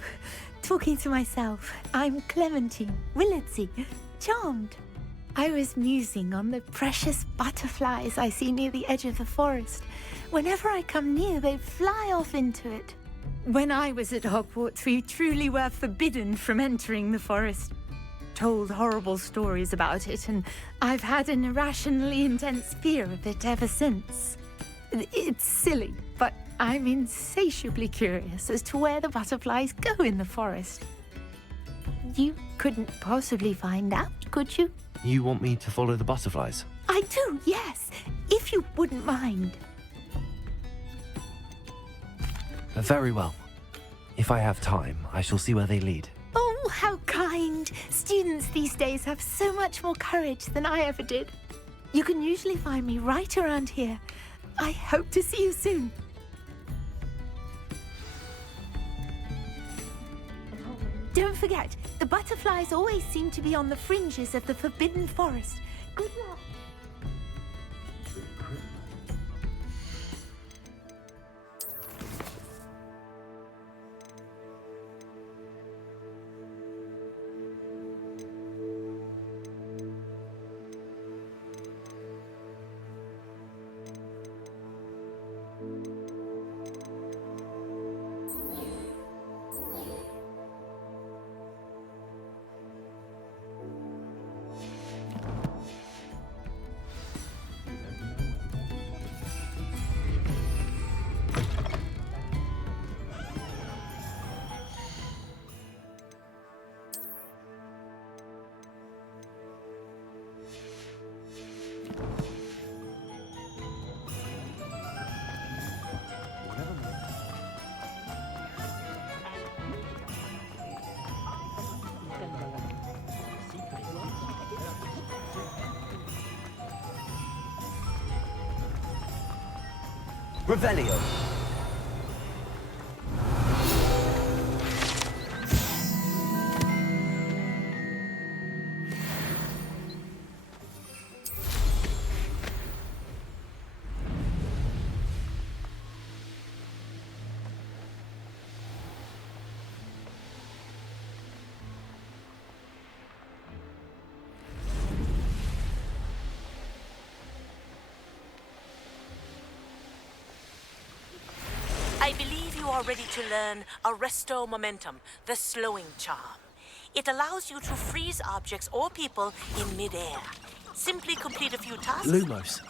Talking to myself. I'm Clementine, Willardsey, charmed. I was musing on the precious butterflies I see near the edge of the forest. Whenever I come near, they fly off into it. When I was at Hogwarts, we truly were forbidden from entering the forest. Told horrible stories about it, and I've had an irrationally intense fear of it ever since. It's silly, but I'm insatiably curious as to where the butterflies go in the forest. You couldn't possibly find out, could you? You want me to follow the butterflies? I do, yes, if you wouldn't mind. Very well. If I have time, I shall see where they lead. Oh, how kind! Students these days have so much more courage than I ever did. You can usually find me right around here. I hope to see you soon. Don't forget, the butterflies always seem to be on the fringes of the Forbidden Forest. Good luck. Revelio. I believe you are ready to learn Arresto Momentum, the slowing charm. It allows you to freeze objects or people in midair. Simply complete a few tasks. Lumos.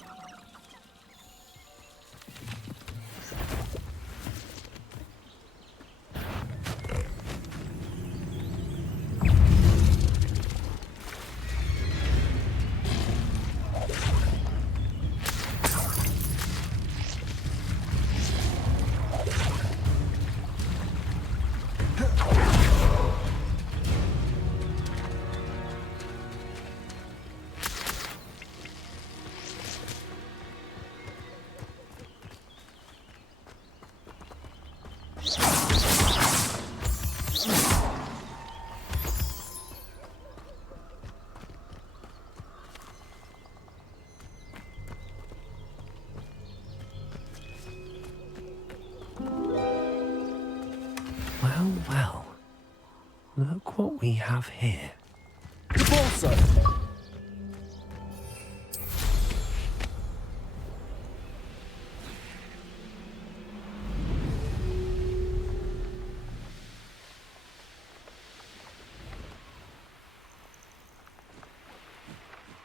Well, well. Look what we have here. Bolsa!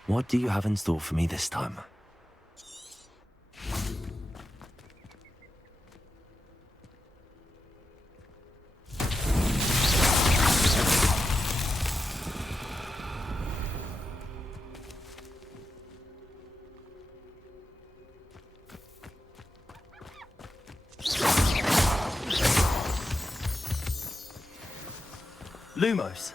What do you have in store for me this time? Lumos.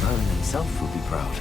Merlin himself will be proud.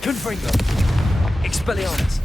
Confringo. Expelliarmus.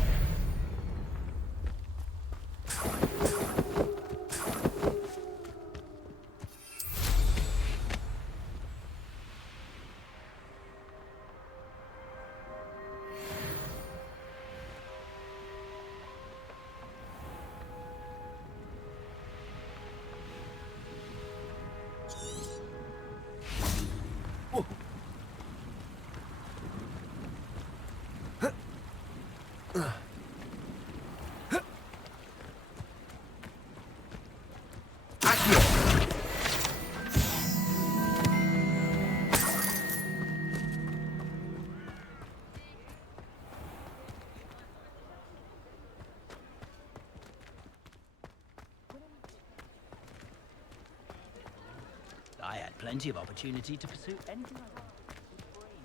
I had plenty of opportunity to pursue anything I wanted. Good brain,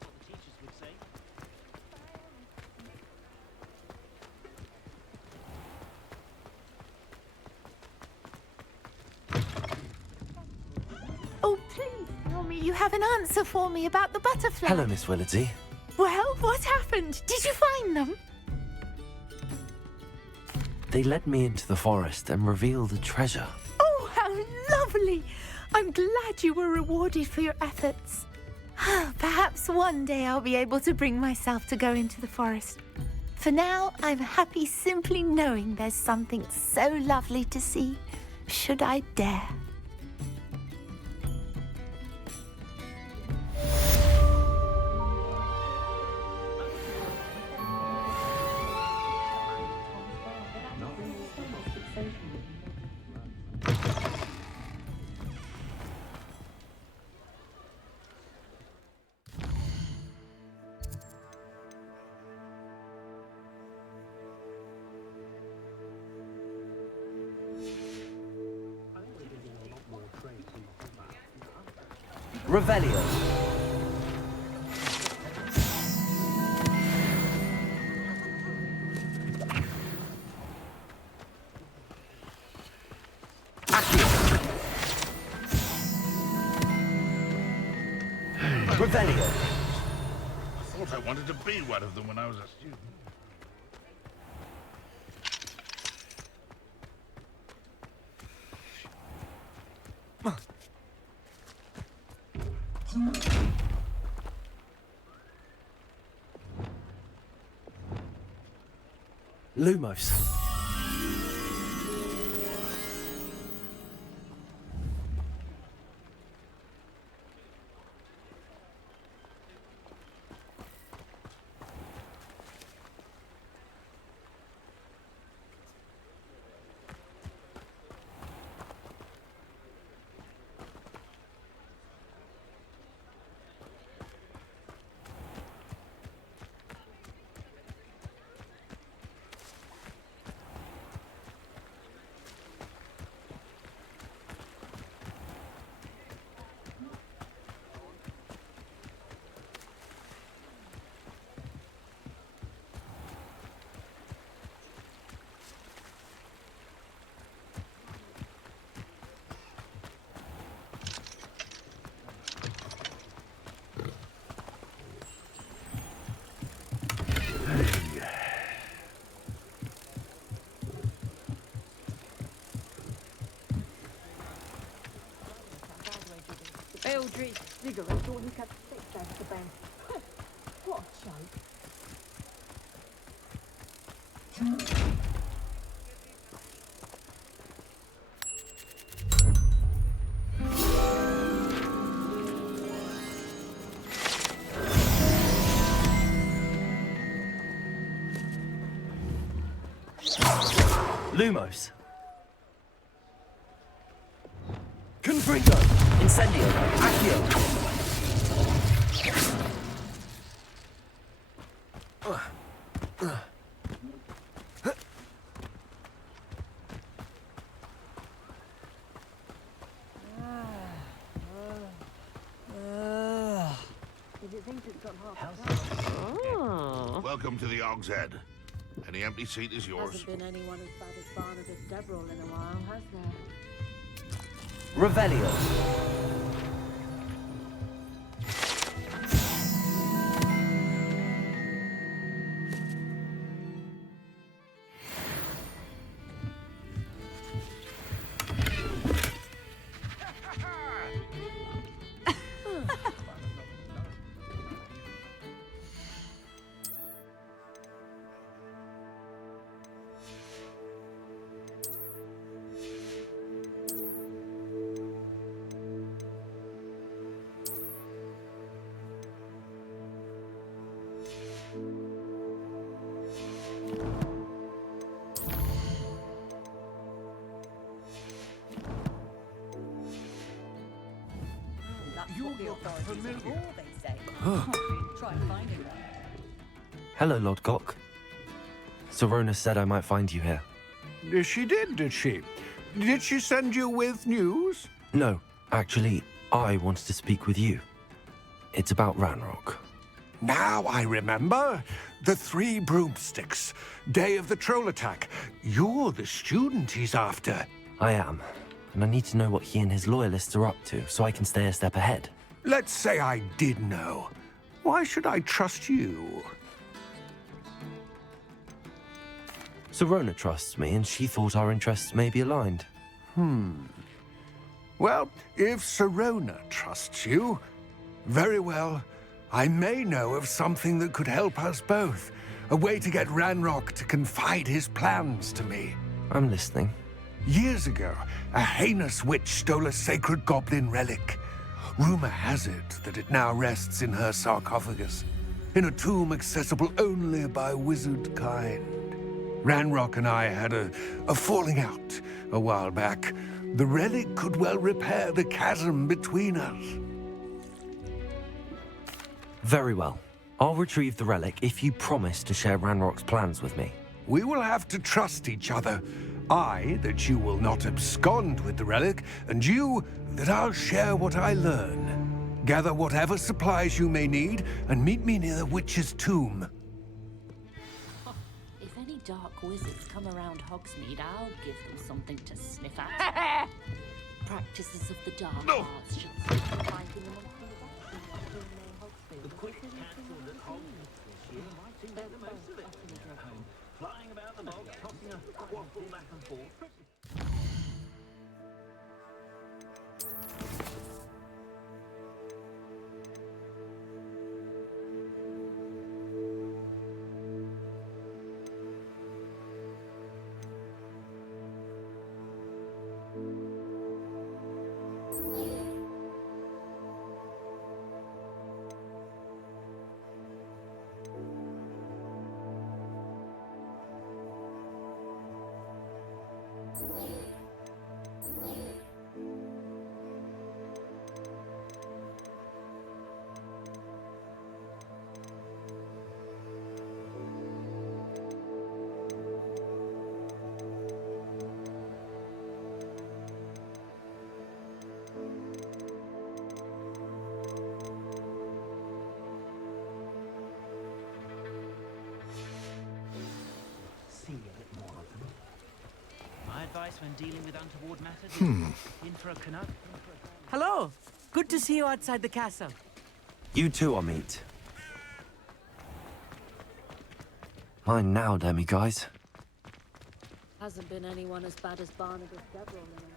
what the teachers would say. Oh, please tell me you have an answer for me about the butterfly. Hello, Miss Willardsey. Well, what happened? Did you find them? They led me into the forest and revealed a treasure. Oh, how lovely! I'm glad you were rewarded for your efforts. Perhaps one day I'll be able to bring myself to go into the forest. For now, I'm happy simply knowing there's something so lovely to see. should I dare? Revelio. Revelio. I thought I wanted to be one of them when I was a student. Lumos. Eldritch cigarette thought he cut six out of the bank. What a joke. Lumos. Confringo. Incendio. Accio. Welcome to the Og's Head. Any empty seat is yours. Hasn't been anyone as bad as Barnabas Deverell in a while, has there? Revelio. Hello, Lord Gok. Sorona said I might find you here. She did she? Did she send you with news? No, actually, I wanted to speak with you. It's about Ranrock. Now I remember. The 3 broomsticks. Day of the troll attack. You're the student he's after. I am, and I need to know what he and his loyalists are up to so I can stay a step ahead. Let's say I did know. Why should I trust you? Sorona trusts me, and she thought our interests may be aligned. Well, if Sorona trusts you, very well. I may know of something that could help us both. A way to get Ranrock to confide his plans to me. I'm listening. Years ago, a heinous witch stole a sacred goblin relic. Rumor has it that it now rests in her sarcophagus, in a tomb accessible only by wizard kind. Ranrock and I had a falling out a while back. The relic could well repair the chasm between us. Very well. I'll retrieve the relic if you promise to share Ranrock's plans with me. We will have to trust each other. I, that you will not abscond with the relic, and you, that I'll share what I learn. Gather whatever supplies you may need, and meet me near the witch's tomb. If any dark wizards come around Hogsmeade, I'll give them something to sniff at. Practices of the dark arts should simplify human. The quick castle at Hogwarts this year might seem to the most of it when you go home. Flying about the bog, tossing a quaffle back and forth. My advice when dealing with untoward matters is in for a Canuck. Hello! Good to see you outside the castle. You too, Amit. Mine now, Demi, guys. Hasn't been anyone as bad as Barnabas Deverell in a while.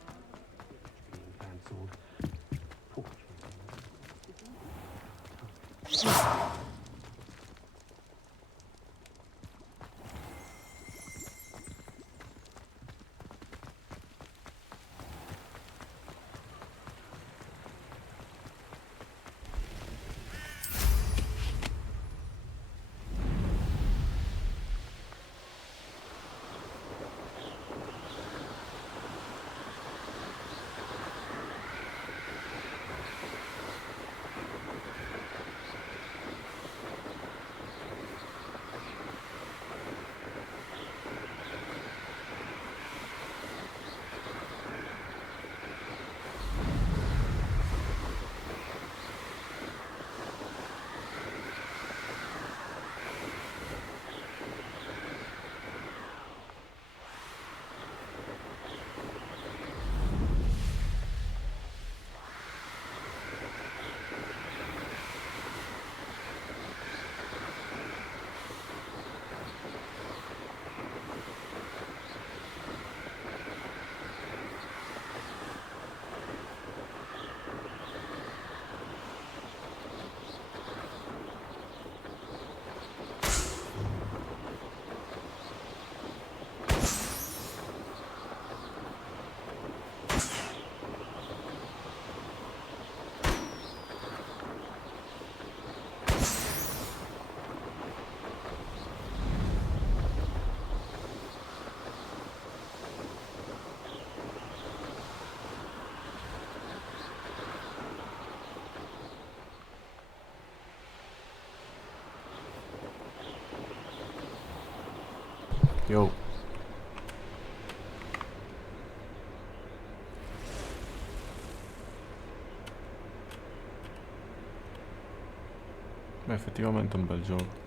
Yo. Beh, effettivamente è un bel gioco.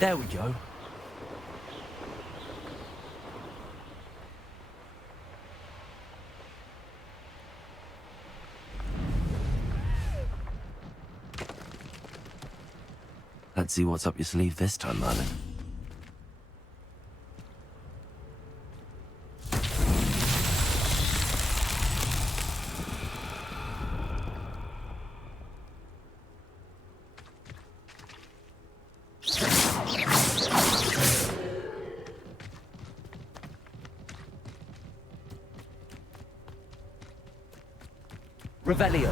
There we go. Let's see what's up your sleeve this time, Merlin. Revelio.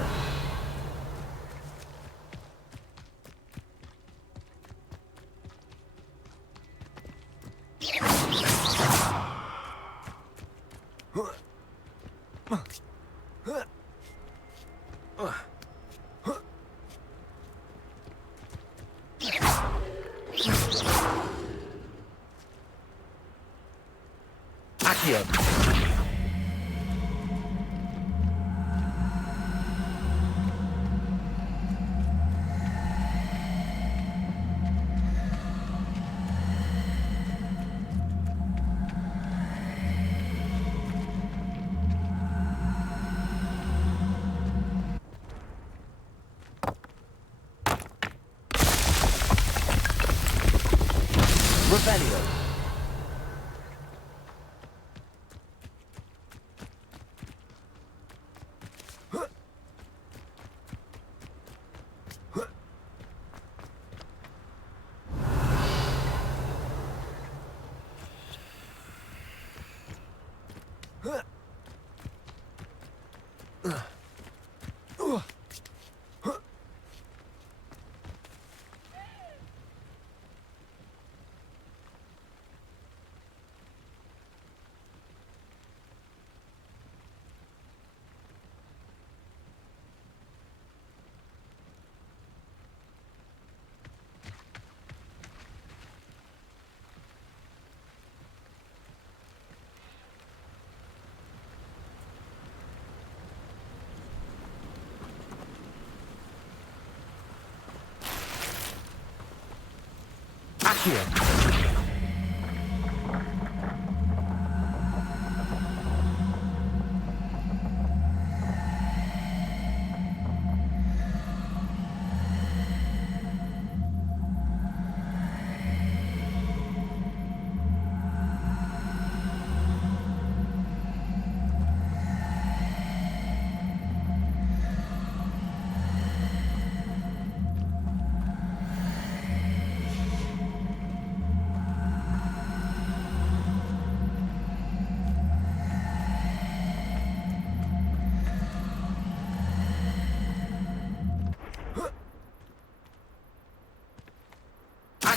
Accio. Revelio.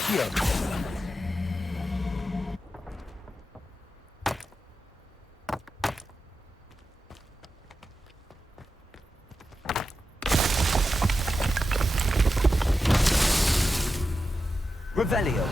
Accio. Revelio.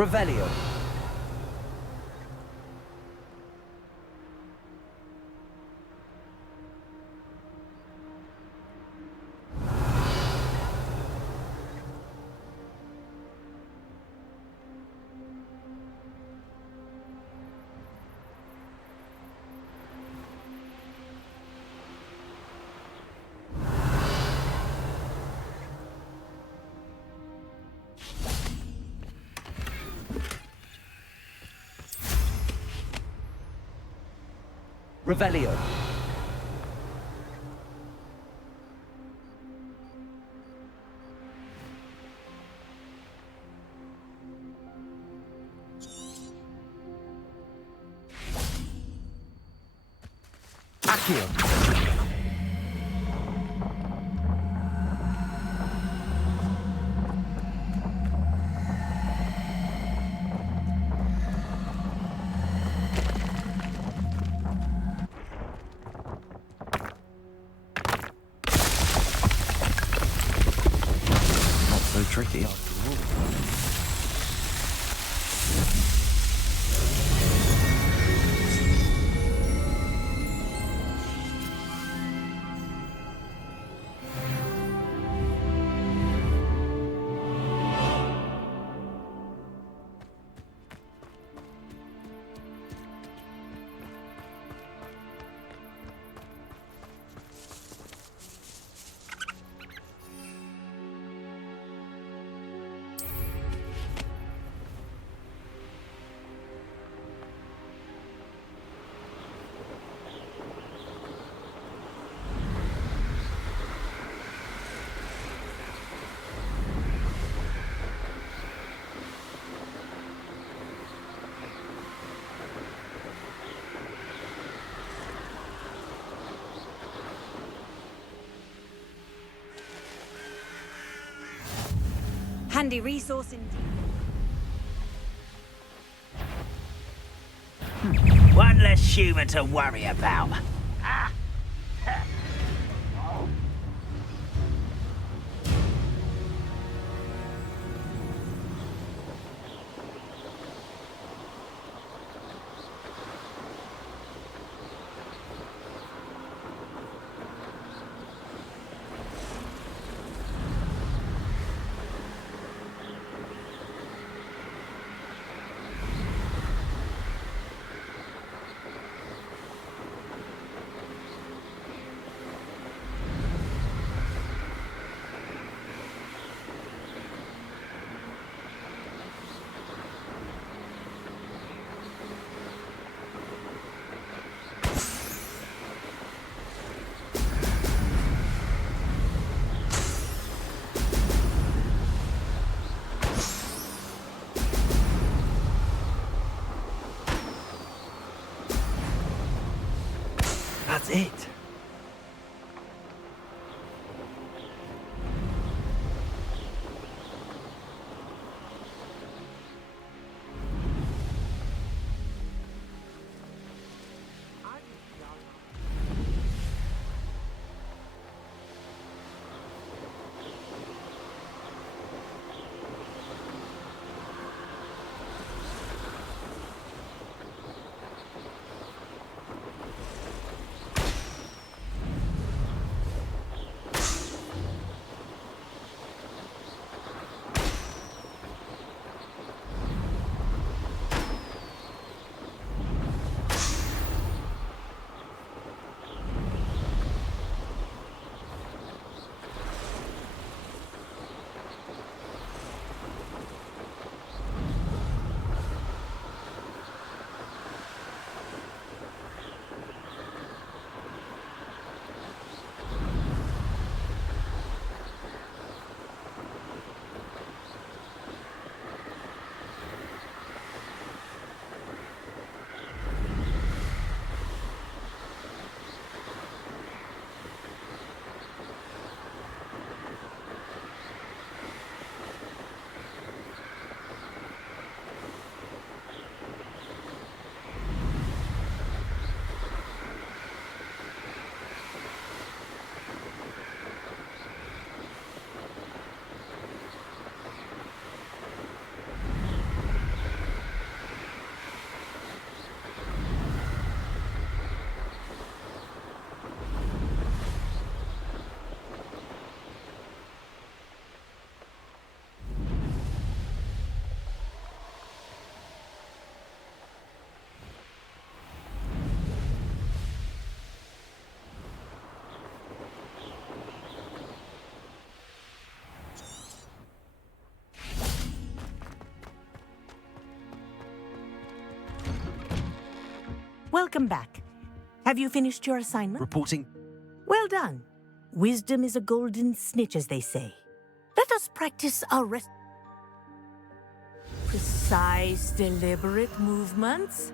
Revelio. Revelio. Accio. tricky after all. Handy resource indeed. One less human to worry about. Ah. That's it. Welcome back. Have you finished your assignment? Reporting. Well done. Wisdom is a golden snitch, as they say. Let us practice our precise, deliberate movements.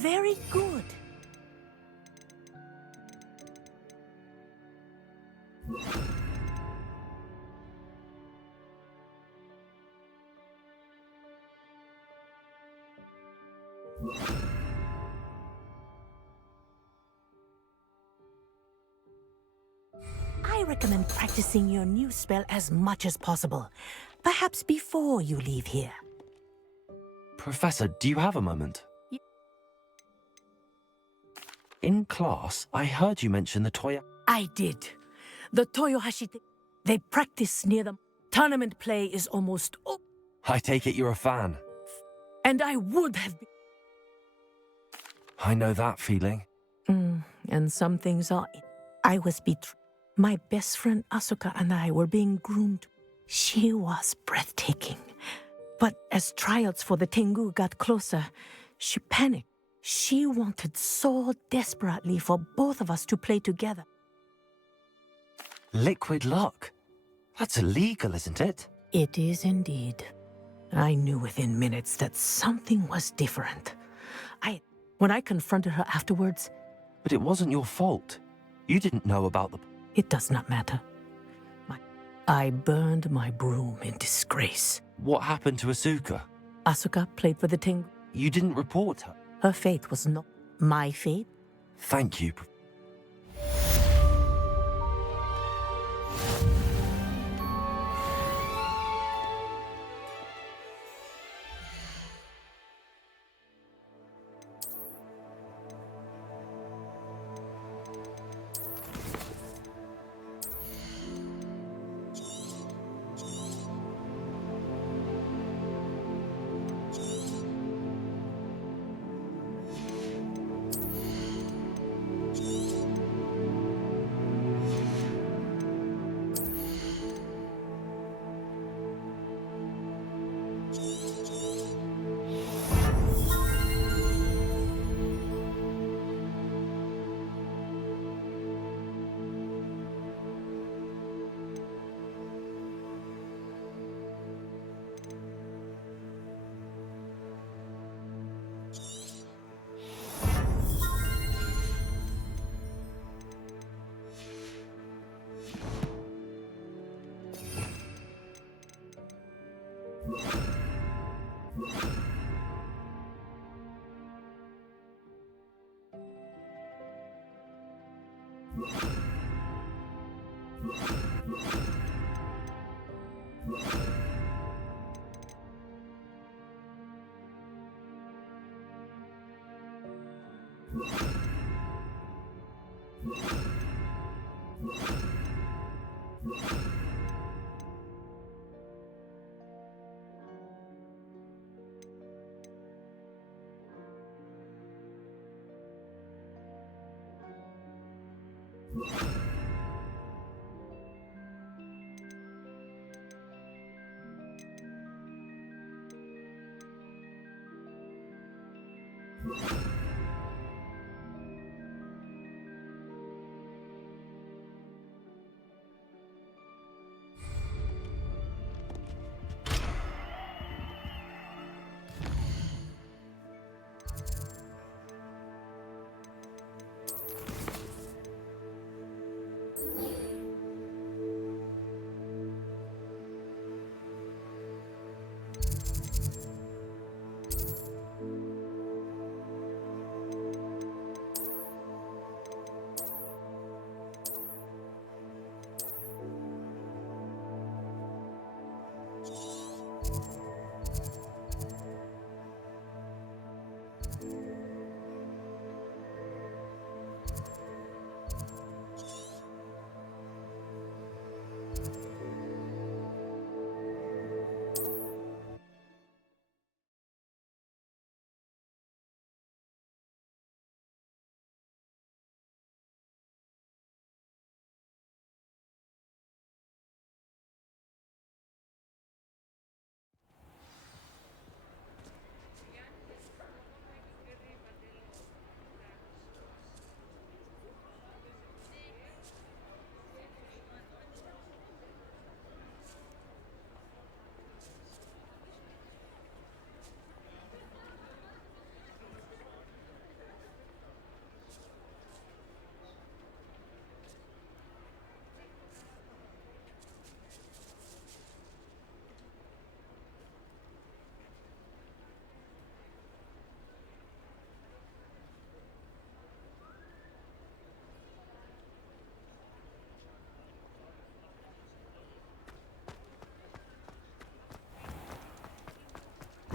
Very good. I recommend practicing your new spell as much as possible. Perhaps before you leave here. Professor, do you have a moment? In class, I heard you mention the Toya... I did. The Toyohashi, they practice near them. Tournament play is almost over. I take it you're a fan. And I would have been. I know that feeling. And some things are... I was betrayed. My best friend Asuka and I were being groomed. She was breathtaking. But as trials for the Tengu got closer, she panicked. She wanted so desperately for both of us to play together. Liquid luck? That's illegal, isn't it? It is indeed. I knew within minutes that something was different. When I confronted her afterwards... But it wasn't your fault. You didn't know about the... It does not matter. I burned my broom in disgrace. What happened to Asuka? Asuka played for the Tengu. You didn't report her? Her fate was not my fate. Thank you.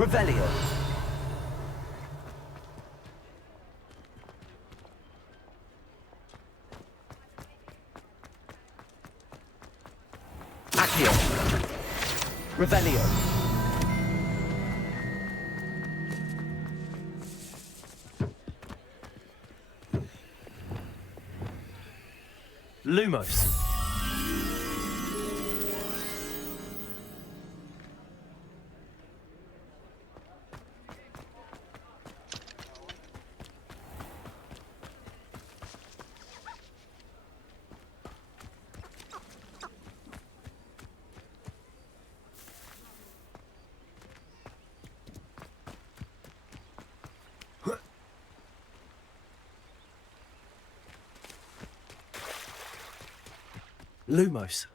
Revelio. Accio. Revelio. Lumos. Lumos.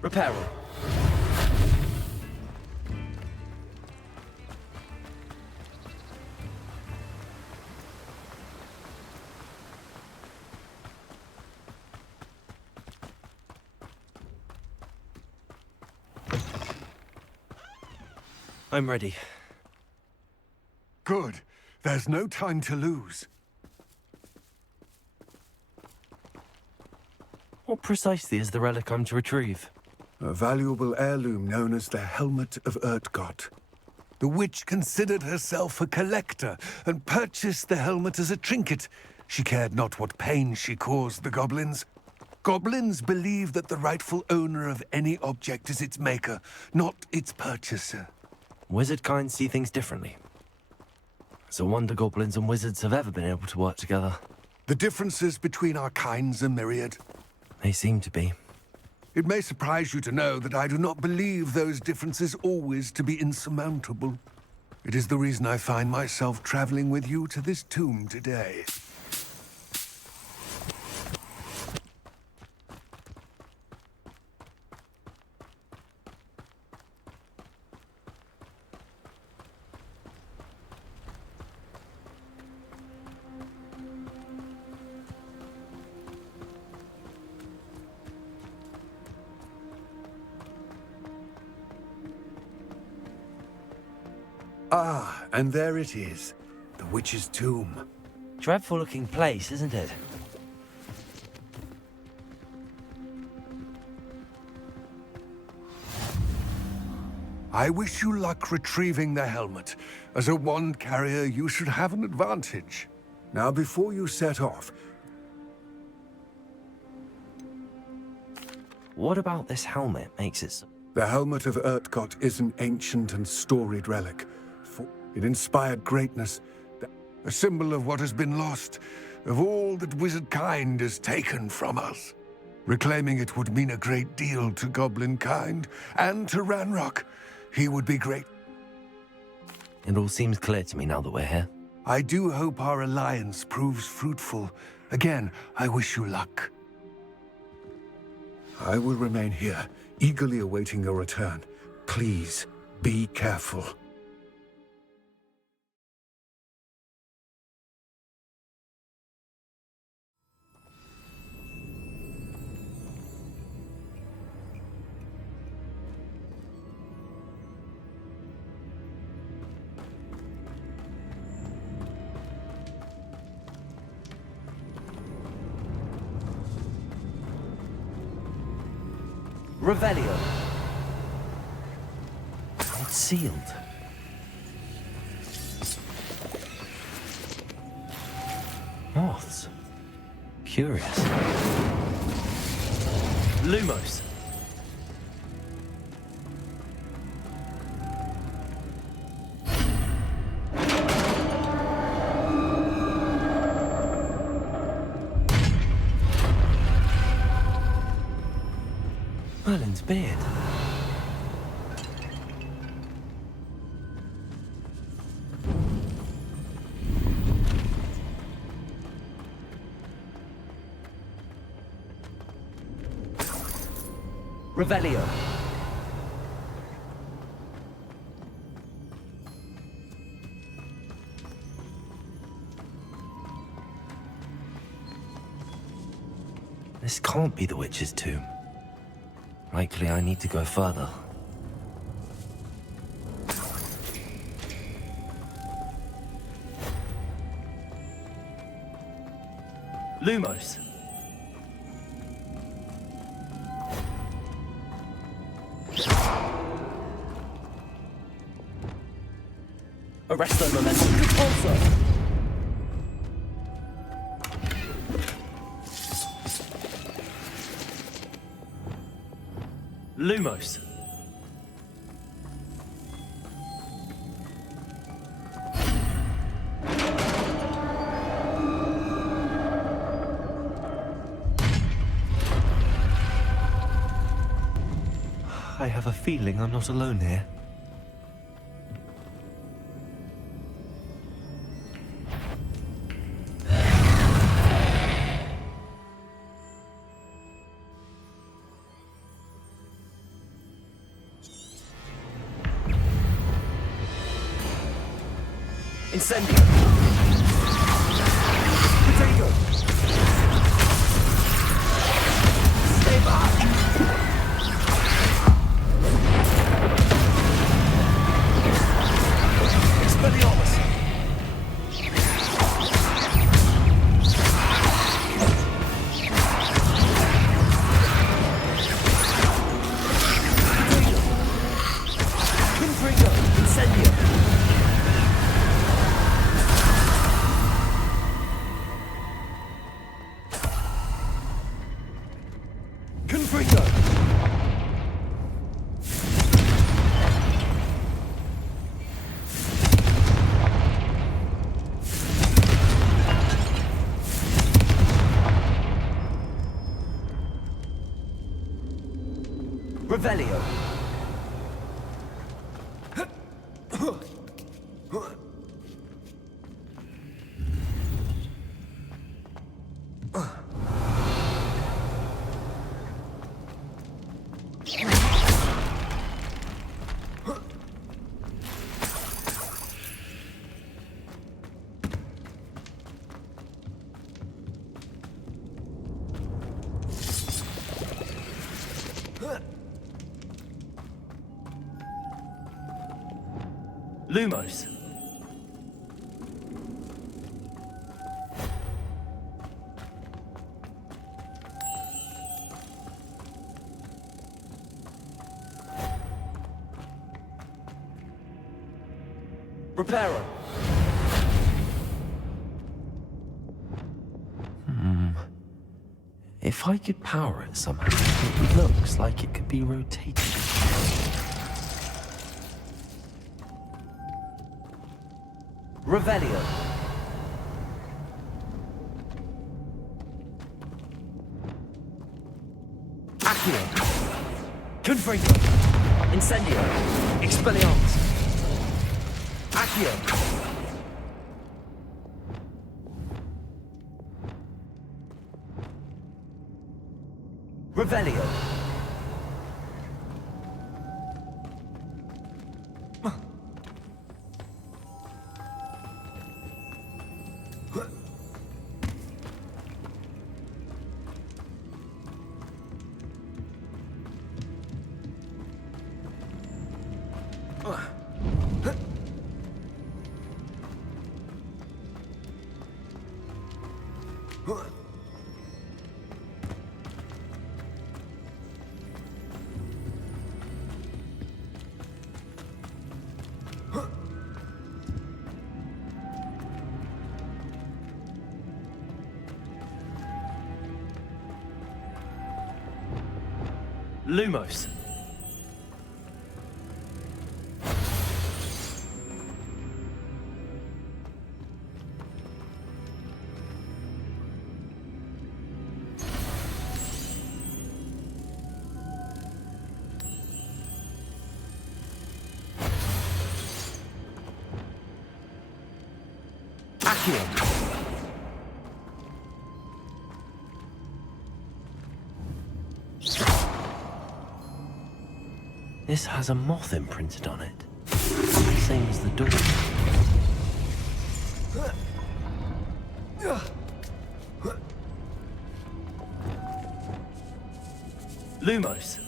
Reparo. I'm ready. Good. There's no time to lose. What precisely is the relic I'm to retrieve? A valuable heirloom known as the Helmet of Urtkot. The witch considered herself a collector and purchased the helmet as a trinket. She cared not what pain she caused the goblins. Goblins believe that the rightful owner of any object is its maker, not its purchaser. Wizard kind see things differently. It's a wonder goblins and wizards have ever been able to work together. The differences between our kinds are myriad. They seem to be. It may surprise you to know that I do not believe those differences always to be insurmountable. It is the reason I find myself traveling with you to this tomb today. Ah, and there it is. The witch's tomb. Dreadful looking place, isn't it? I wish you luck retrieving the helmet. As a wand carrier, you should have an advantage. Now, before you set off... What about this helmet makes it so? The Helmet of Urtkot is an ancient and storied relic. It inspired greatness, a symbol of what has been lost, of all that wizard kind has taken from us. Reclaiming it would mean a great deal to goblin kind, and to Ranrock. He would be great. It all seems clear to me now that we're here. I do hope our alliance proves fruitful. Again, I wish you luck. I will remain here, eagerly awaiting your return. Please, be careful. Revelio. It's sealed. Moths. Curious. Lumos. Merlin's beard. Revelio. This can't be the witch's tomb. Likely I need to go further. Lumos. Arresto momentum. Repulsor. Lumos. I have a feeling I'm not alone here. Incendio! Potato! Stay back! Expelliarmus! Confringo! Incendio! Revelio. Lumos. Reparo. If I could power it somehow, it looks like it could be rotated. Revelio. Accio. Confringo. Incendio. Expelliarmus. Accio. Revelio. Lumos. Accio. This has a moth imprinted on it. Same as the door. Lumos.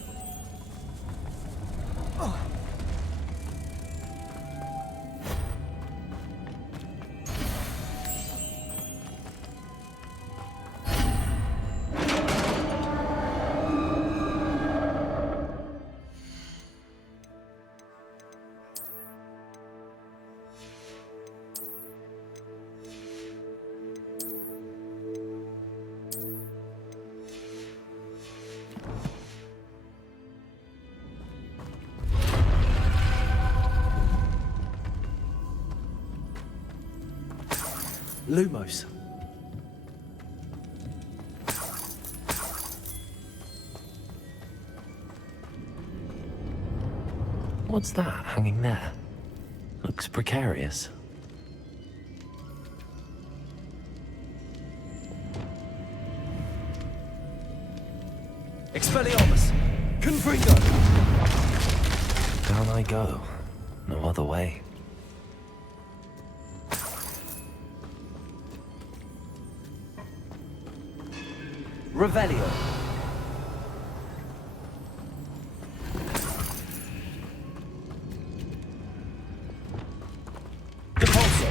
Lumos. What's that hanging there? Looks precarious. Expelliarmus! Confringo! Down I go. No other way. Revelio. Depulso.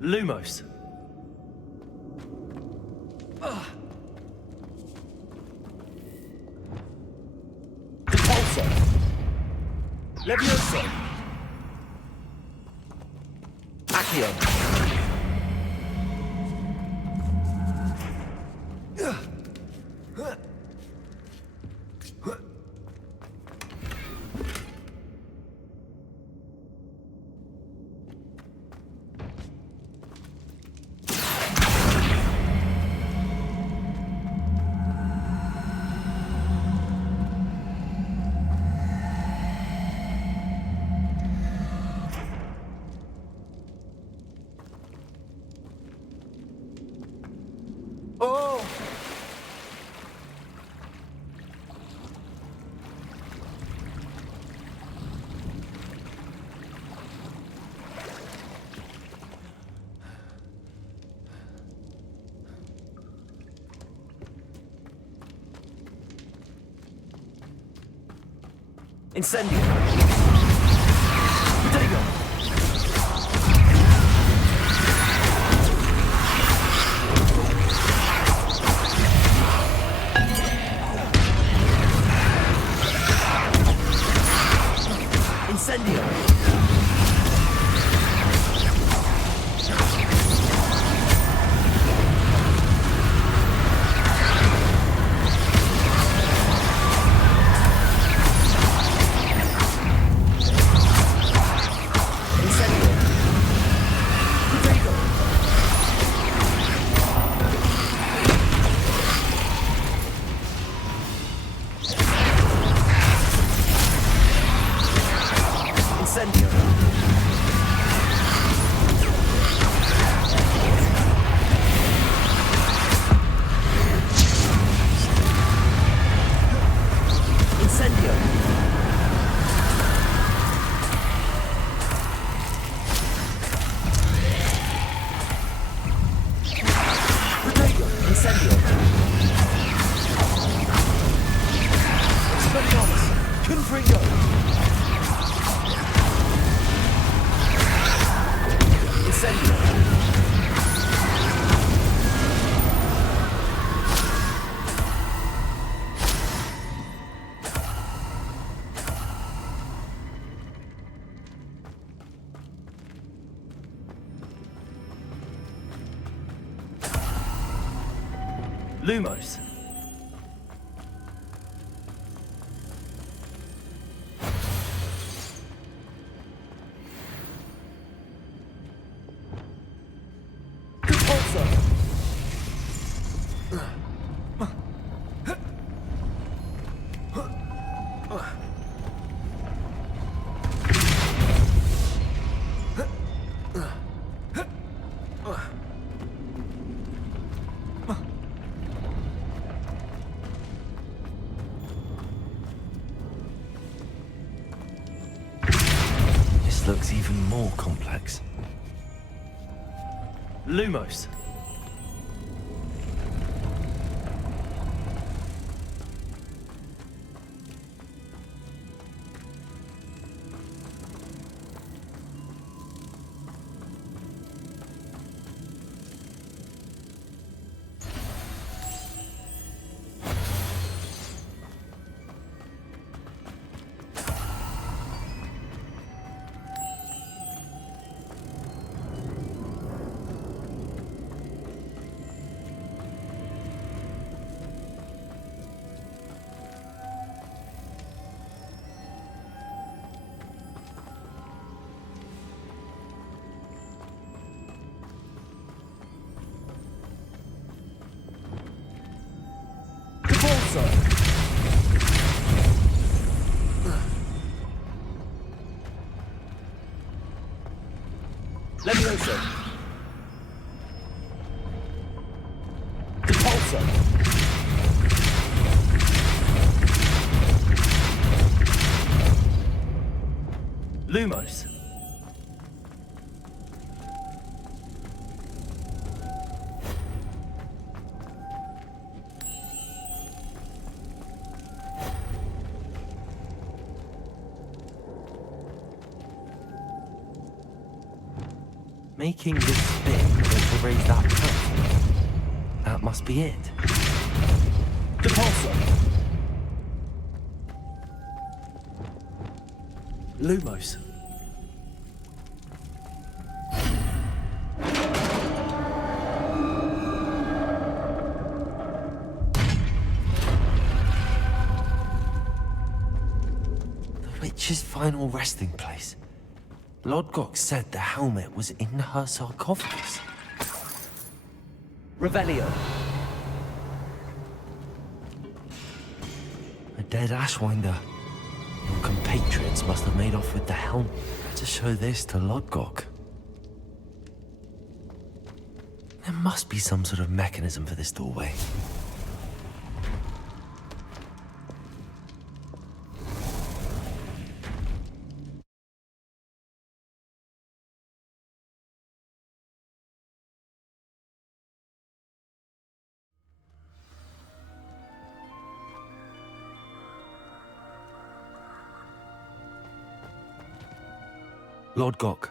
Lumos. Depulso. Levioso. Accio. Oh! Incendio. Protego. Incendio. Lumos. even more complex. Lumos. Levioso. Repulsor. Lumos. Making this spin to raise that platform. That must be it. Repulsor. Lumos. The witch's final resting place. Lodgok said the helmet was in her sarcophagus. Revelio. A dead Ashwinder. Your compatriots must have made off with the helmet to show this to Lodgok. There must be some sort of mechanism for this doorway. Lodgok,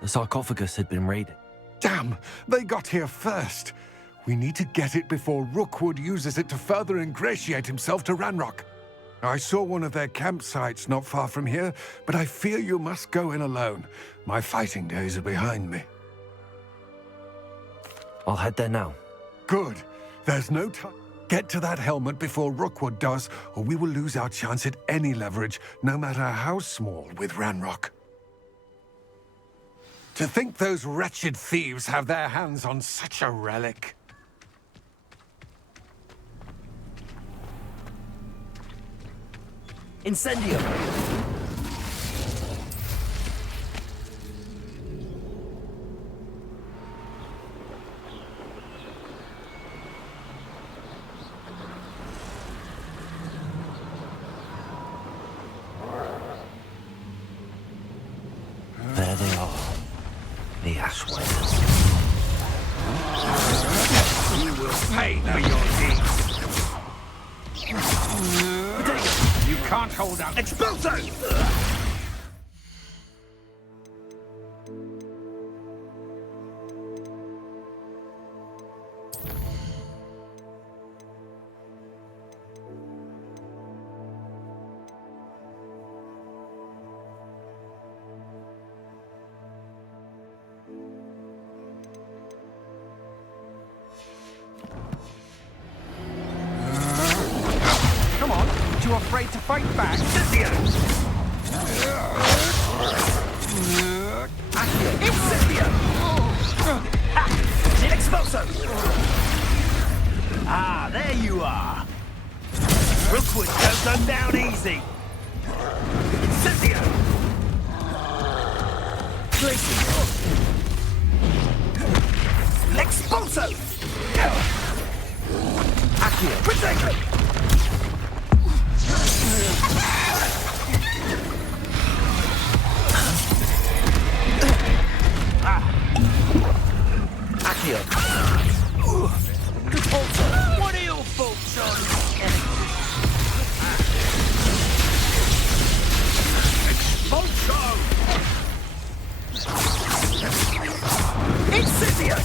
the sarcophagus had been raided. Damn! They got here first. We need to get it before Rookwood uses it to further ingratiate himself to Ranrock. I saw one of their campsites not far from here, but I fear you must go in alone. My fighting days are behind me. I'll head there now. Good. There's no time. Get to that helmet before Rookwood does, or we will lose our chance at any leverage, no matter how small, with Ranrock. To think those wretched thieves have their hands on such a relic. Incendio. There they are. The Ashwinders. You will pay for your deeds. You can't hold out. Expulso! Come on, you afraid to fight back? Incendio! Expulso! Ah, there you are. Rookwood goes them down easy. Incendio! Expulso! Accio! Protect! Accio. Repulsor. What are your thoughts on Expulso! Incendio!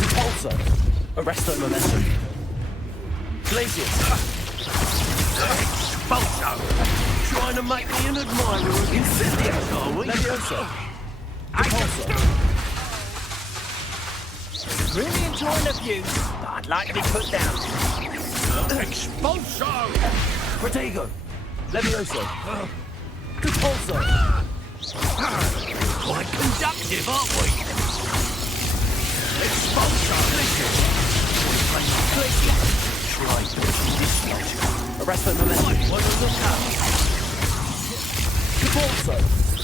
Repulsor. Arresto momentum. Glacius. Expulso! Trying to make me an admirer of Incendio, are we? Levioso. Repulsor. Really enjoying the view, but I'd like to be put down. Expulso! Protego. Levioso. Repulsor. Quite conductive, aren't we? Expulso! Try discharge. Arresto momentum. One of them now. Repulsor.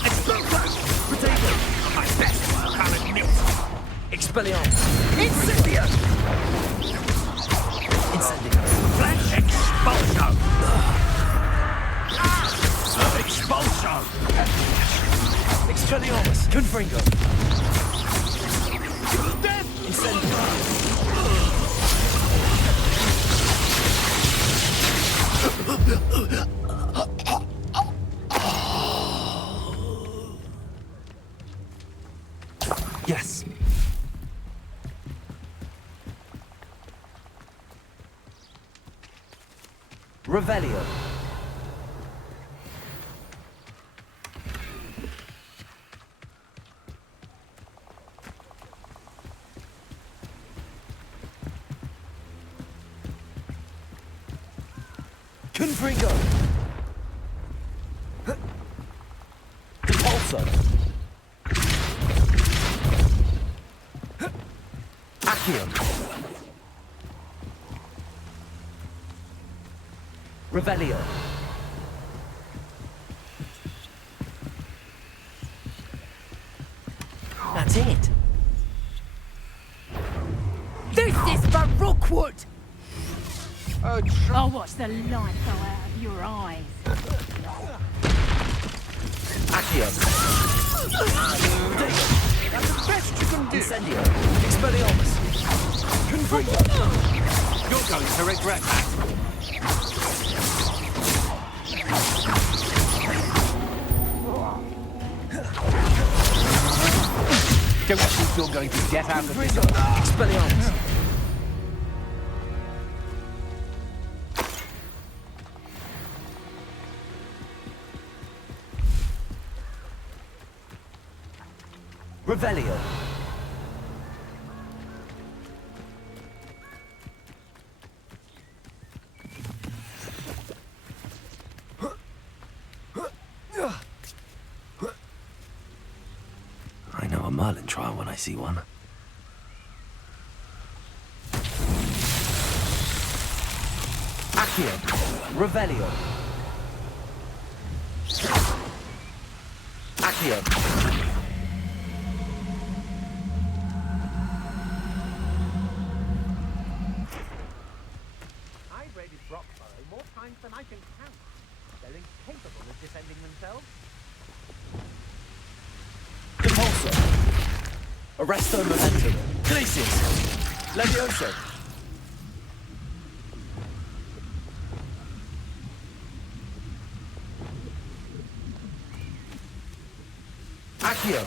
Expulso! Protego. My best work, I'll admit. Expelliarmus. Incendio! Incendio. Flash expulso! Expulso! Expelliarmus. Confringo. Incendio. Yes. Revelio. Confringo. Repulsor. Accio. Revelio. That's it. This is for Rookwood! I'll watch the light go out of your eyes. Accio. That's the best you can do. Incendio. Expelliarmus. Confringo. You're going to regret that. Don't think you're going to get out of this. Expelliarmus. Revelio. I know a Merlin trial when I see one. Accio. Revelio. Accio. I've raided Brockborough more times than I can count. They're incapable of defending themselves. Repulsor. Arresto momentum. Glacius. Levioso. Accio.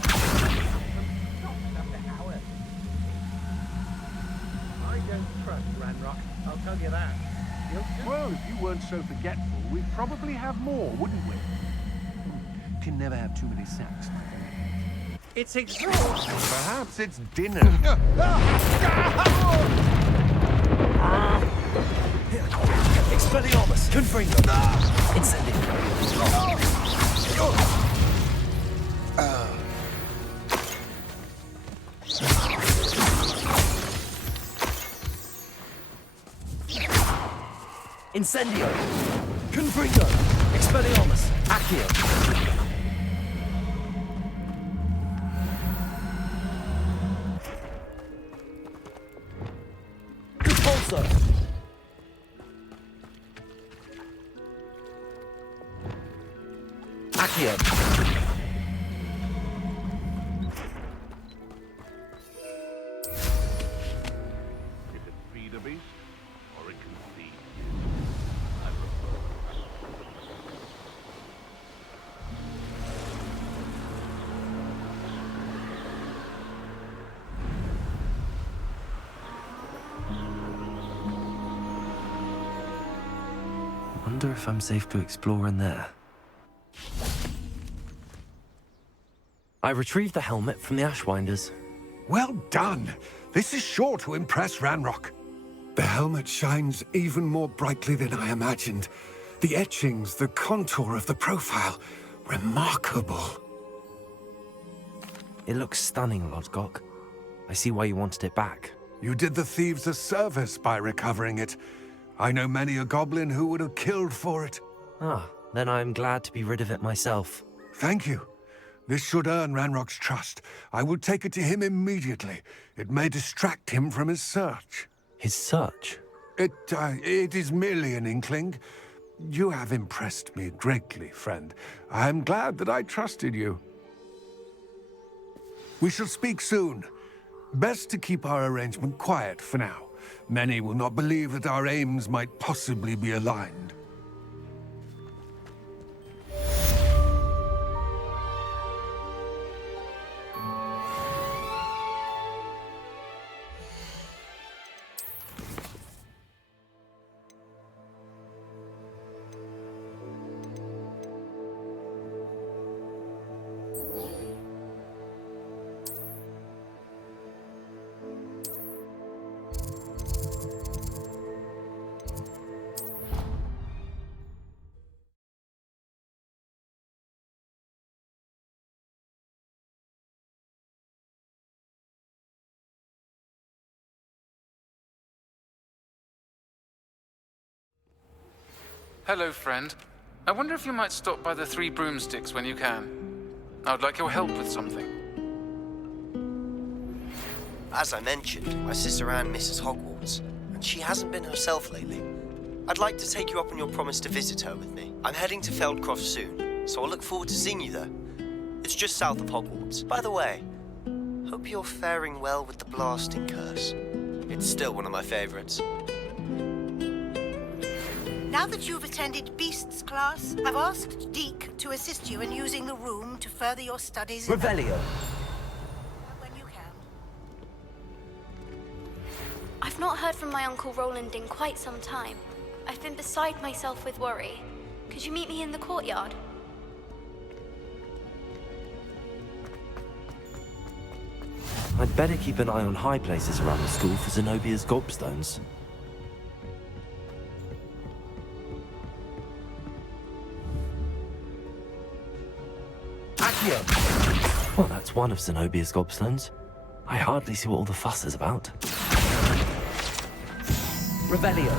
I don't trust Ranrock, I'll tell you that. Well, if you weren't so forgetful, we'd probably have more, wouldn't we? Can never have too many sacks. It's exhausting. Perhaps it's dinner. Expelliarmus. Confringo. Incendio. Incendio. Confringo. Expelliarmus. Accio. Repulsor. Accio. wonder if I'm safe to explore in there. I retrieved the helmet from the Ashwinders. Well done! This is sure to impress Ranrock. The helmet shines even more brightly than I imagined. The etchings, the contour of the profile, remarkable. It looks stunning, Lodgok. I see why you wanted it back. You did the thieves a service by recovering it. I know many a goblin who would have killed for it. Ah, then I'm glad to be rid of it myself. Thank you. This should earn Ranrock's trust. I will take it to him immediately. It may distract him from his search. His search? It is merely an inkling. You have impressed me greatly, friend. I am glad that I trusted you. We shall speak soon. Best to keep our arrangement quiet for now. Many will not believe that our aims might possibly be aligned. Hello, friend. I wonder if you might stop by the Three Broomsticks when you can. I would like your help with something. As I mentioned, my sister Anne misses Hogwarts, and she hasn't been herself lately. I'd like to take you up on your promise to visit her with me. I'm heading to Feldcroft soon, so I'll look forward to seeing you there. It's just south of Hogwarts. By the way, hope you're faring well with the blasting curse. It's still one of my favorites. Now that you've attended Beasts class, I've asked Deke to assist you in using the room to further your studies. Revelio. When you can. I've not heard from my Uncle Roland in quite some time. I've been beside myself with worry. Could you meet me in the courtyard? I'd better keep an eye on high places around the school for Zenobia's gobstones. Well, that's one of Zenobia's gobstones. I hardly see what all the fuss is about. Revelio.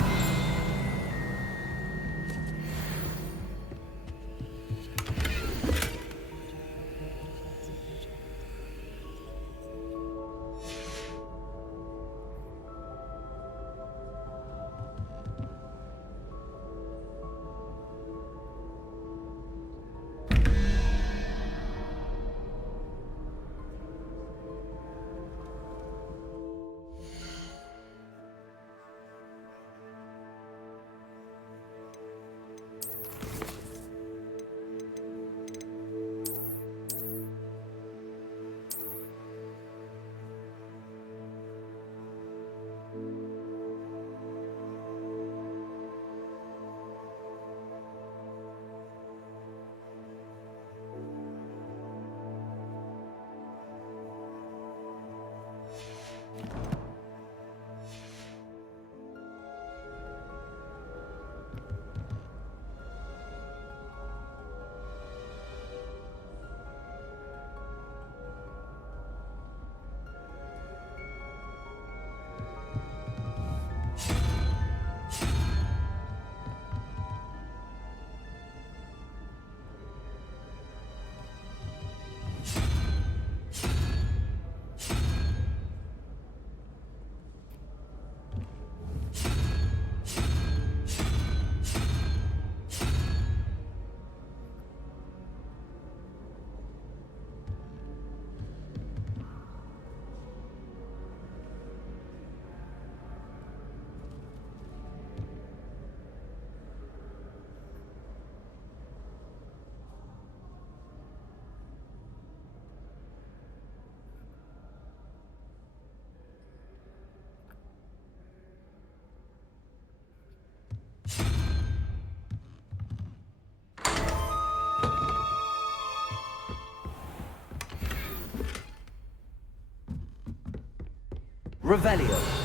Revelio.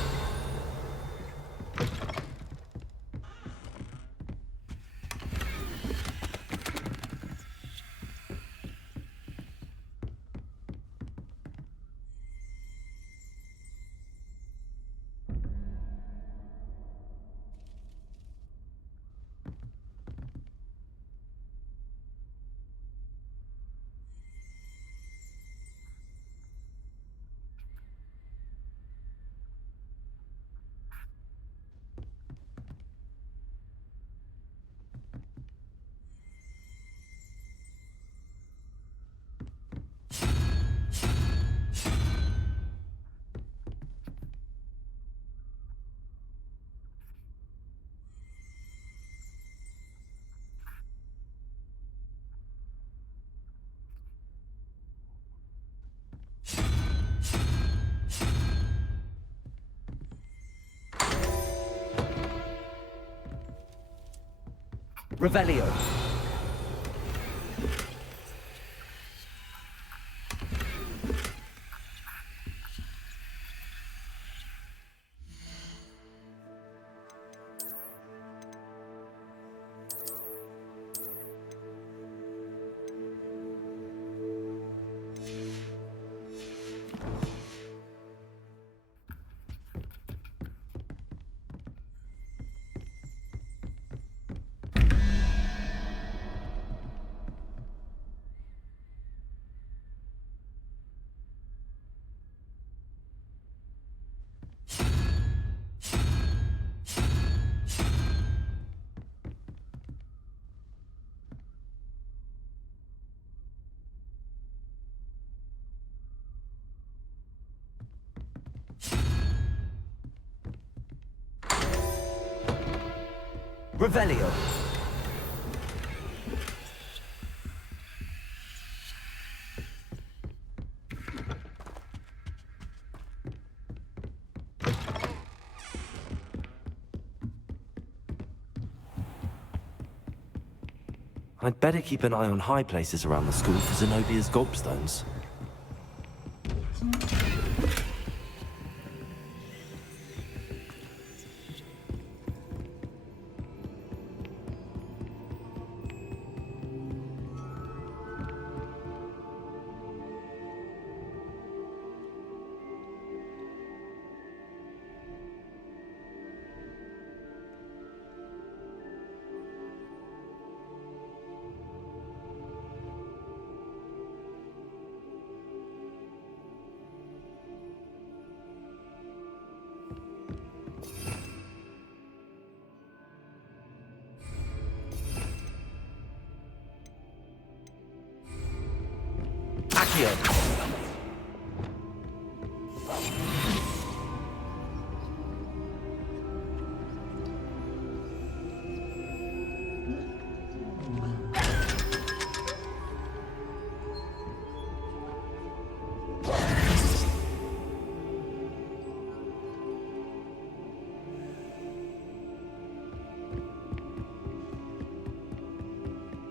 Revelio. Revelio. I'd better keep an eye on high places around the school for Zenobia's gobstones.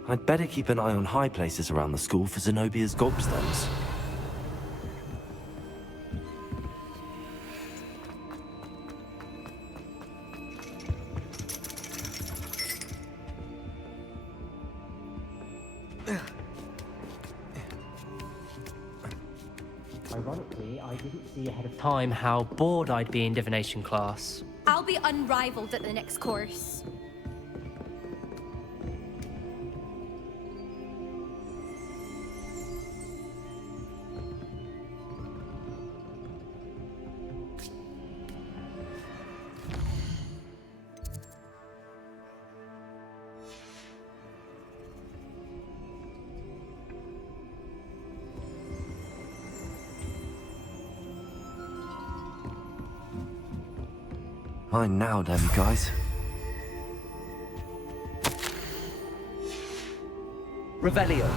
I'd better keep an eye on high places around the school for Zenobia's gobstones. Ironically, I didn't see ahead of time how bored I'd be in divination class. I'll be unrivaled at the next course. Fine now, then, guys. Revelio.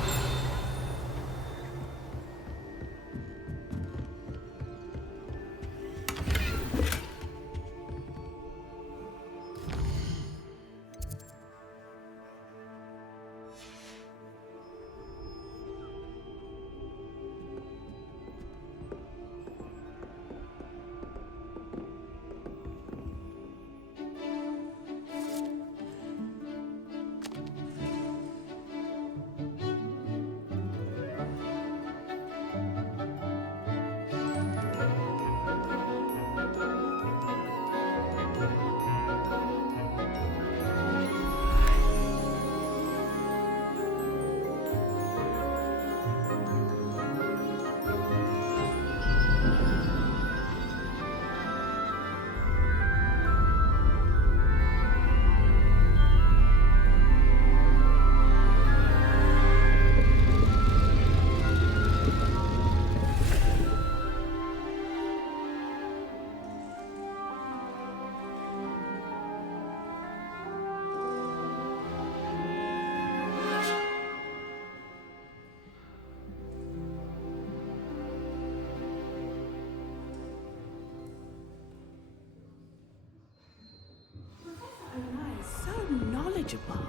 manageable.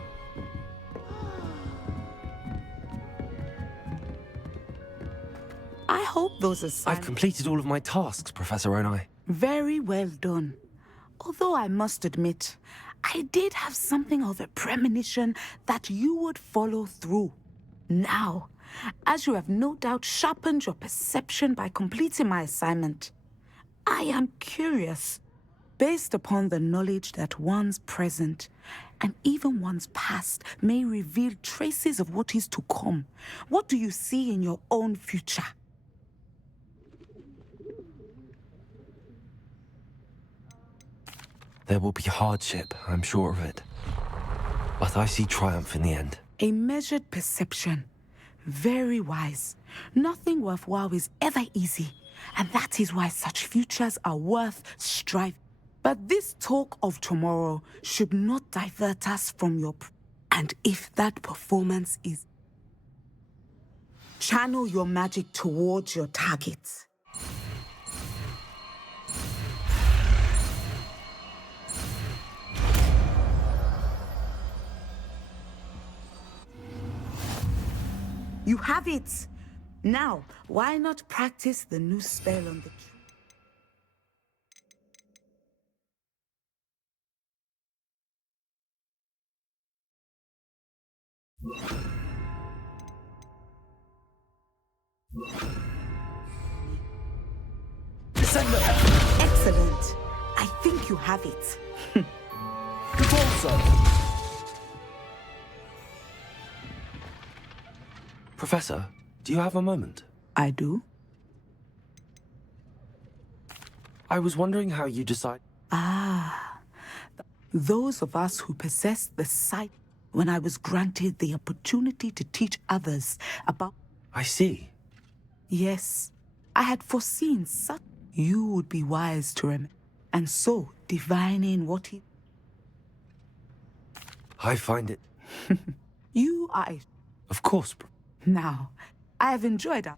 I hope those I've assignments... completed all of my tasks, Professor Onai. Very well done. Although I must admit, I did have something of a premonition that you would follow through. Now, as you have no doubt sharpened your perception by completing my assignment, I am curious, based upon the knowledge that one's present and even one's past may reveal traces of what is to come. What do you see in your own future? There will be hardship, I'm sure of it. But I see triumph in the end. A measured perception. Very wise. Nothing worthwhile is ever easy, and that is why such futures are worth striving. But this talk of tomorrow should not divert us from your... And if that performance is... Channel your magic towards your targets. You have it! Now, why not practice the new spell on the tree? Excellent. I think you have it. Professor, do you have a moment? I do. I was wondering how you decide... Those of us who possess the sight when I was granted the opportunity to teach others about... I see. Yes, I had foreseen such... You would be wise to remember. And so, divining what he... I find it... You are... Of course. Now, I have enjoyed our...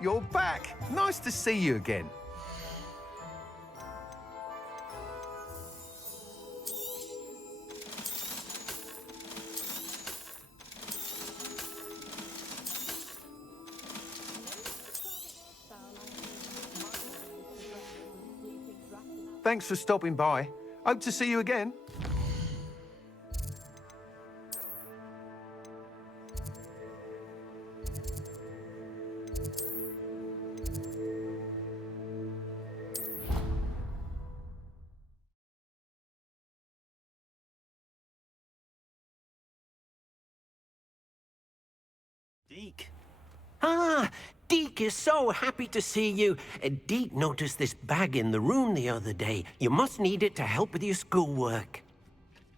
You're back. Nice to see you again. Thanks for stopping by. Hope to see you again. Deke. Ah, Deke is so happy to see you. Deke noticed this bag in the room the other day. You must need it to help with your schoolwork.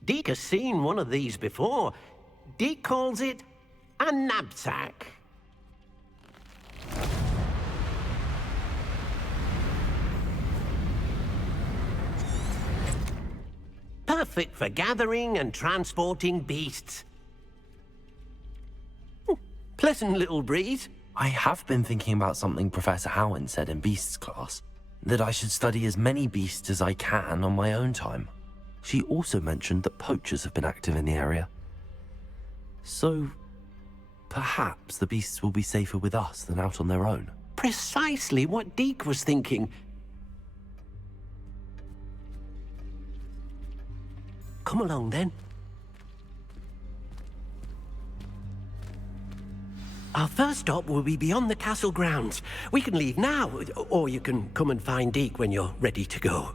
Deke has seen one of these before. Deke calls it a knapsack. Perfect for gathering and transporting beasts. Pleasant little breeze. I have been thinking about something Professor Howin said in Beasts class, that I should study as many beasts as I can on my own time. She also mentioned that poachers have been active in the area. So, perhaps the beasts will be safer with us than out on their own. Precisely what Deke was thinking. Come along then. Our first stop will be beyond the castle grounds. We can leave now, or you can come and find Deke when you're ready to go.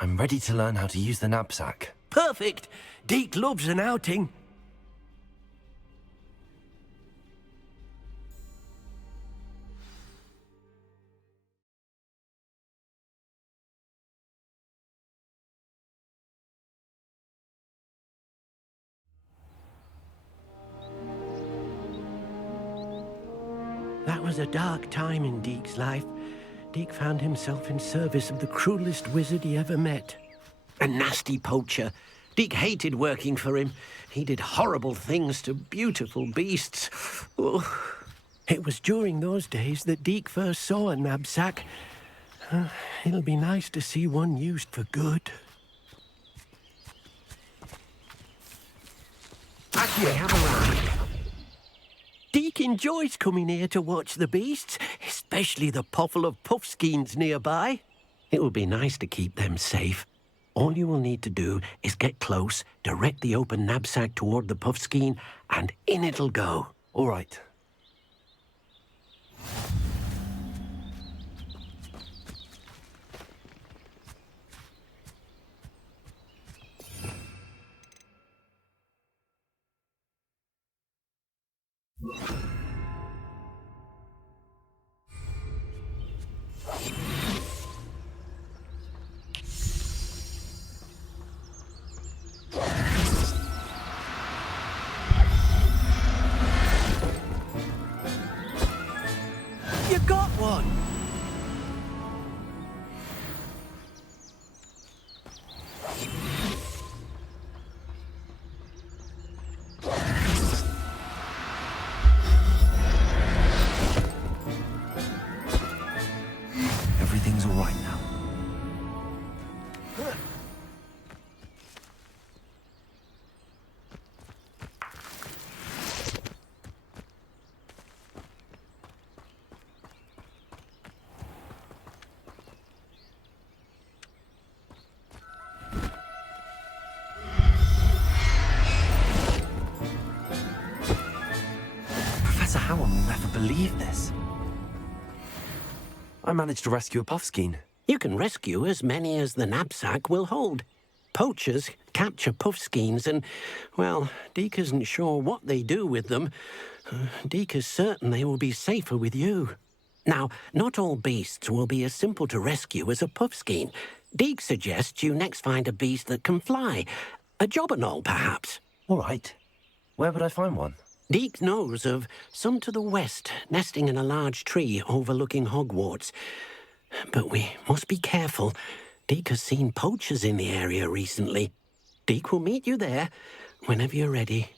I'm ready to learn how to use the knapsack. Perfect! Deke loves an outing. That was a dark time in Deke's life. Deke found himself in service of the cruelest wizard he ever met. A nasty poacher. Deke hated working for him. He did horrible things to beautiful beasts. Oh. It was during those days that Deke first saw a knapsack. It'll be nice to see one used for good. As we have arrived. Deke enjoys coming here to watch the beasts, especially the puffle of puffskeins nearby. It will be nice to keep them safe. All you will need to do is get close, direct the open knapsack toward the puffskein, and in it'll go. All right. You got one! Everything's all right now. Professor Howell will never believe this. I managed to rescue a puffskein. You can rescue as many as the knapsack will hold. Poachers capture puffskeins and, well, Deke isn't sure what they do with them. Deke is certain they will be safer with you. Now, not all beasts will be as simple to rescue as a puffskein. Deke suggests you next find a beast that can fly. A jobberknoll, perhaps. All right. Where would I find one? Deke knows of some to the west, nesting in a large tree overlooking Hogwarts. But we must be careful. Deke has seen poachers in the area recently. Deke will meet you there whenever you're ready.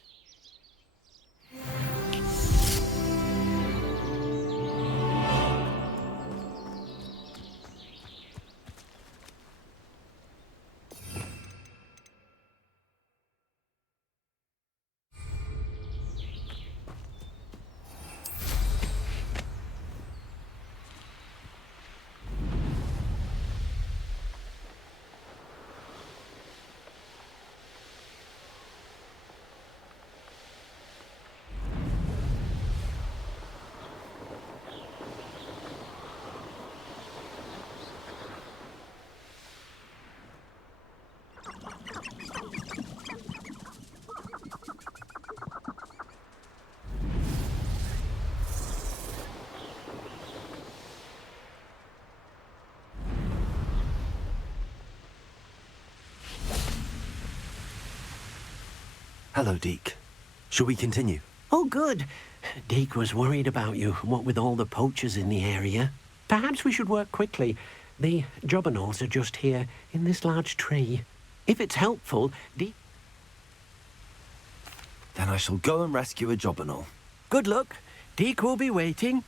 Hello, Deke. Shall we continue? Oh, good. Deke was worried about you, what with all the poachers in the area. Perhaps we should work quickly. The jobberknolls are just here, in this large tree. If it's helpful, Deke... Then I shall go and rescue a jobberknoll. Good luck. Deke will be waiting.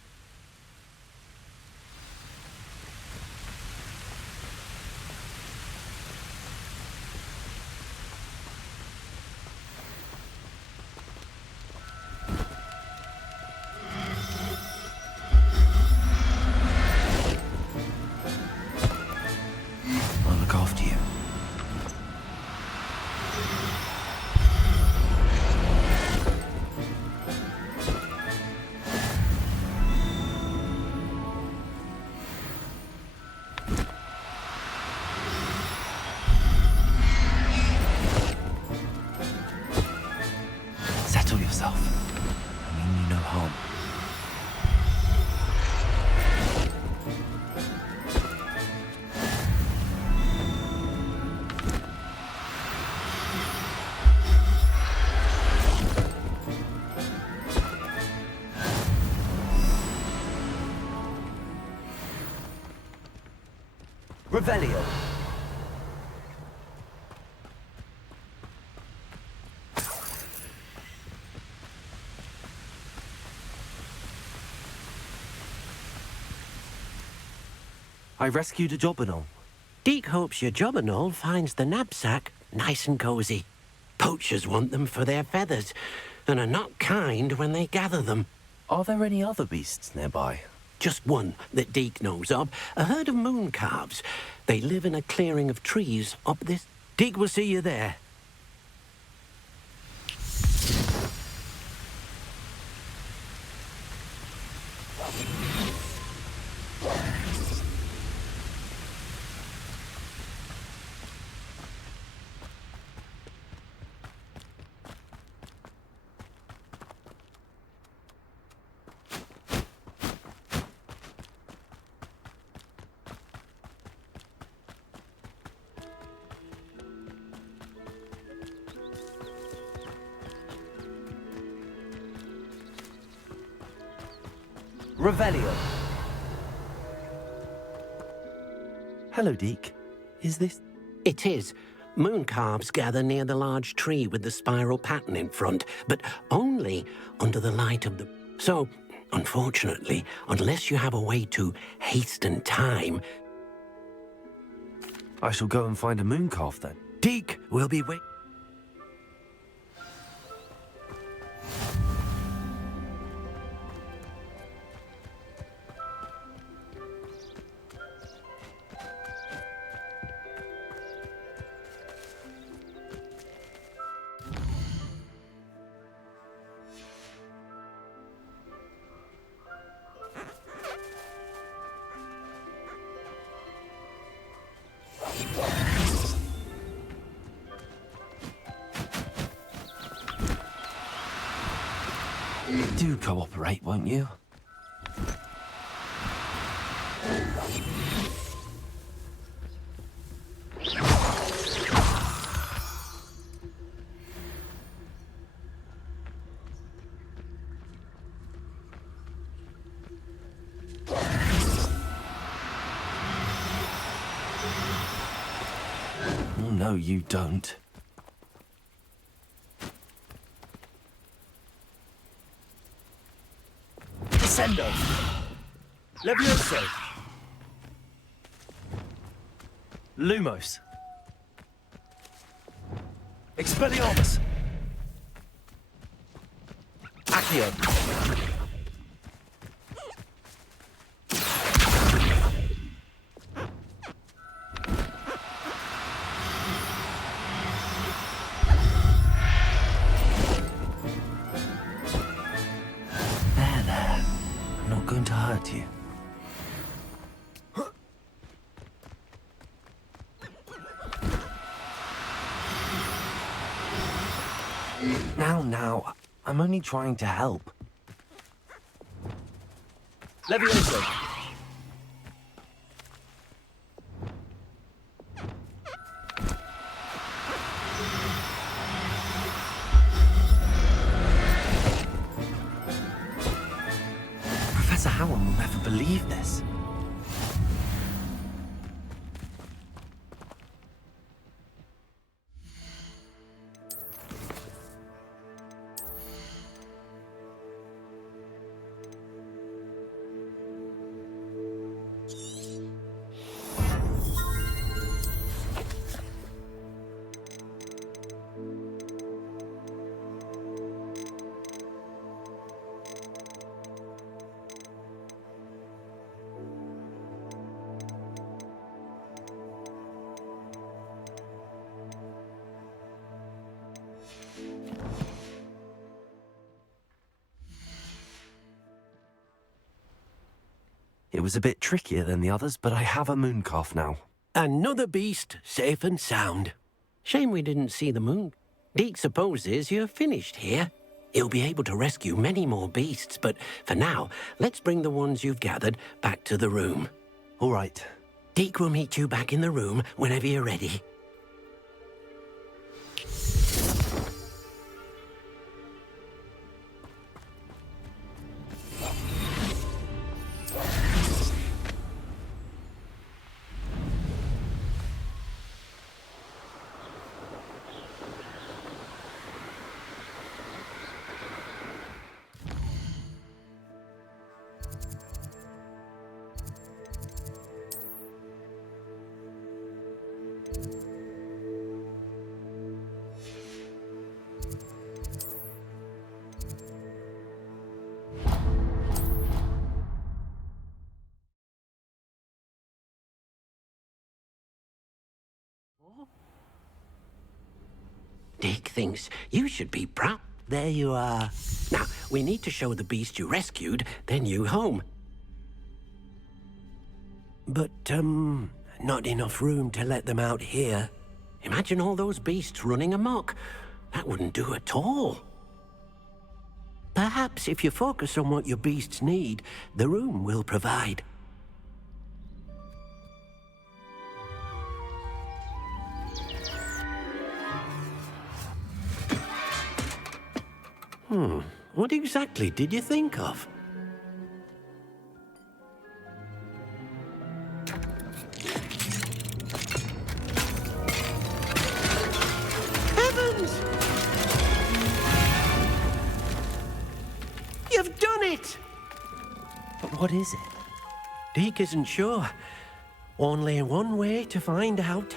I'll look after you. Revelio. I rescued a Jobberknoll. Deke hopes your Jobberknoll finds the knapsack nice and cozy. Poachers want them for their feathers, and are not kind when they gather them. Are there any other beasts nearby? Just one that Deke knows of, a herd of moon calves. They live in a clearing of trees up this... Deke will see you there. Revelio. Hello, Deke. Is this... It is. Moon calves gather near the large tree with the spiral pattern in front, but only under the light of the... So, unfortunately, unless you have a way to hasten time... I shall go and find a moon calf then. Deke will be waiting. Do cooperate, won't you? Oh, no, you don't. Descendo. Levioso. Lumos. Expelliarmus. Accio. Going to hurt you. Now, I'm only trying to help. Levioso. Professor Howard will never believe this. It was a bit trickier than the others, but I have a moon calf now. Another beast, safe and sound. Shame we didn't see the moon. Deke supposes you're finished here. He'll be able to rescue many more beasts, but for now, let's bring the ones you've gathered back to the room. All right. Deke will meet you back in the room whenever you're ready. Dick thinks you should be proud. There you are. Now, we need to show the beast you rescued their new home. But, not enough room to let them out here. Imagine all those beasts running amok. That wouldn't do at all. Perhaps if you focus on what your beasts need, the room will provide. What exactly did you think of? Heavens! You've done it! But what is it? Deke isn't sure. Only one way to find out.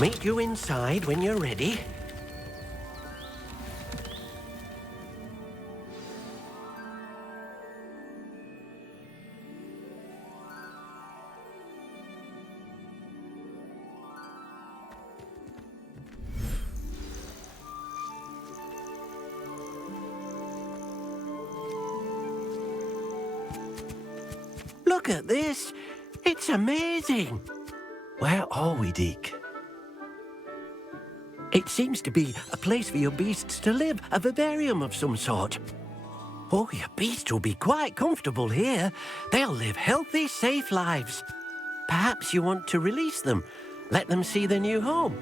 Meet you inside when you're ready. Look at this. It's amazing. Where are we, Deke? It seems to be a place for your beasts to live, a vivarium of some sort. Oh, your beasts will be quite comfortable here. They'll live healthy, safe lives. Perhaps you want to release them, let them see their new home.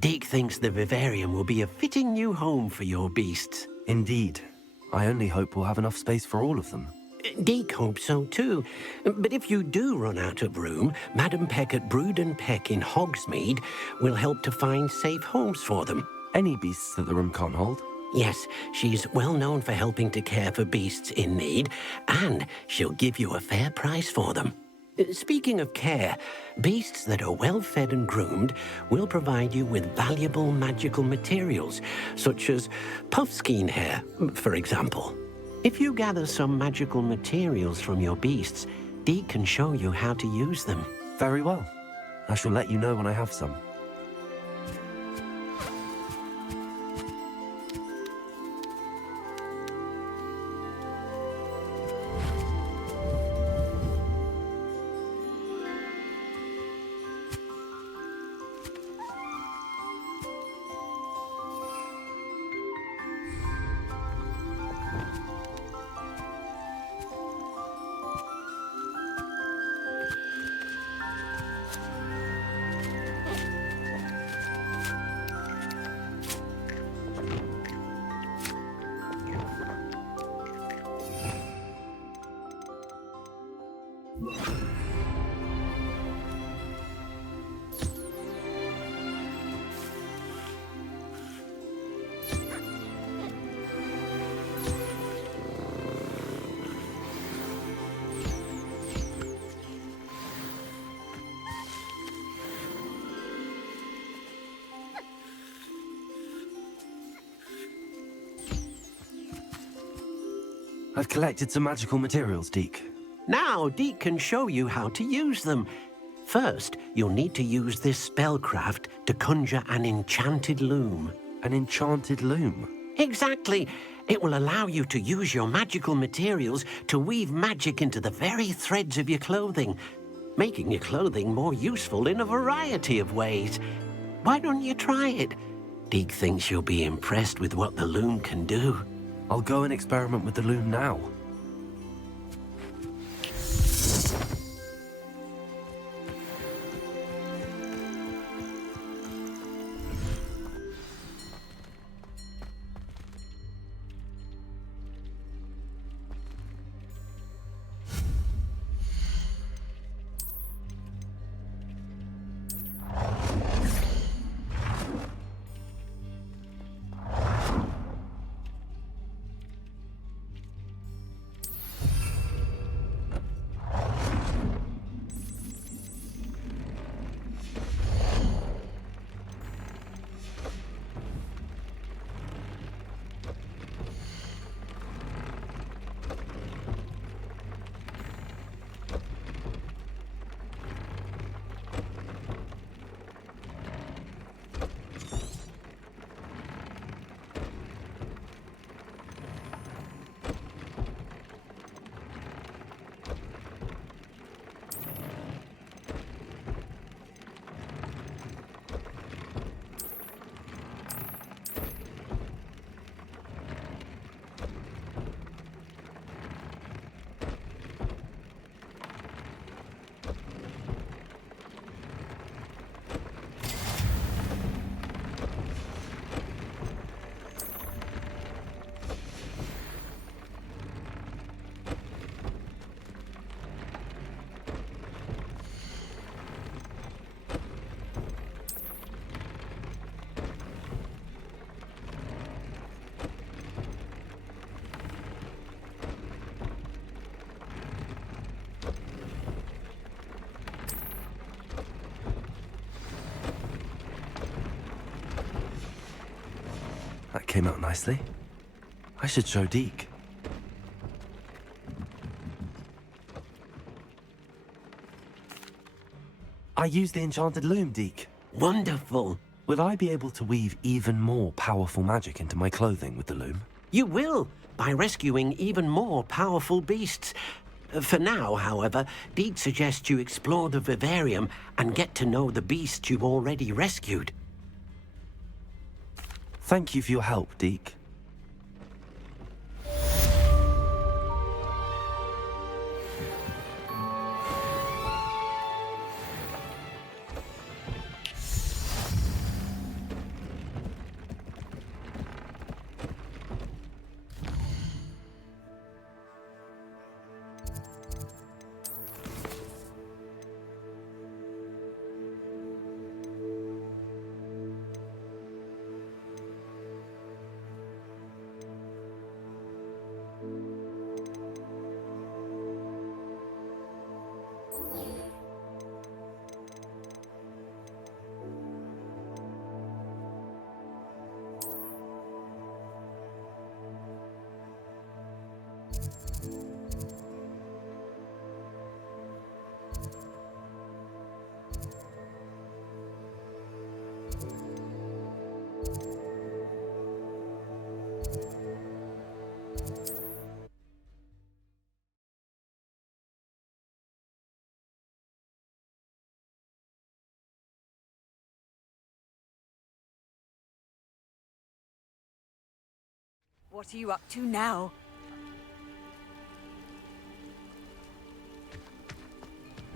Deke thinks the vivarium will be a fitting new home for your beasts. Indeed. I only hope we'll have enough space for all of them. Deke hopes so too. But if you do run out of room, Madam Peck at Brood and Peck in Hogsmeade will help to find safe homes for them. Any beasts that the room can't hold? Yes, she's well known for helping to care for beasts in need, and she'll give you a fair price for them. Speaking of care, beasts that are well fed and groomed will provide you with valuable magical materials, such as puffskein hair, for example. If you gather some magical materials from your beasts, Deke can show you how to use them. Very well. I shall let you know when I have some. I've collected some magical materials, Deke. Now, Deke can show you how to use them. First, you'll need to use this spellcraft to conjure an enchanted loom. An enchanted loom? Exactly. It will allow you to use your magical materials to weave magic into the very threads of your clothing, making your clothing more useful in a variety of ways. Why don't you try it? Deke thinks you'll be impressed with what the loom can do. I'll go and experiment with the loom now. came out nicely. I should show Deke. I used the enchanted loom, Deke. Wonderful. Will I be able to weave even more powerful magic into my clothing with the loom? You will, by rescuing even more powerful beasts. For now, however, Deke suggests you explore the vivarium and get to know the beasts you've already rescued. Thank you for your help, Deke. What are you up to now?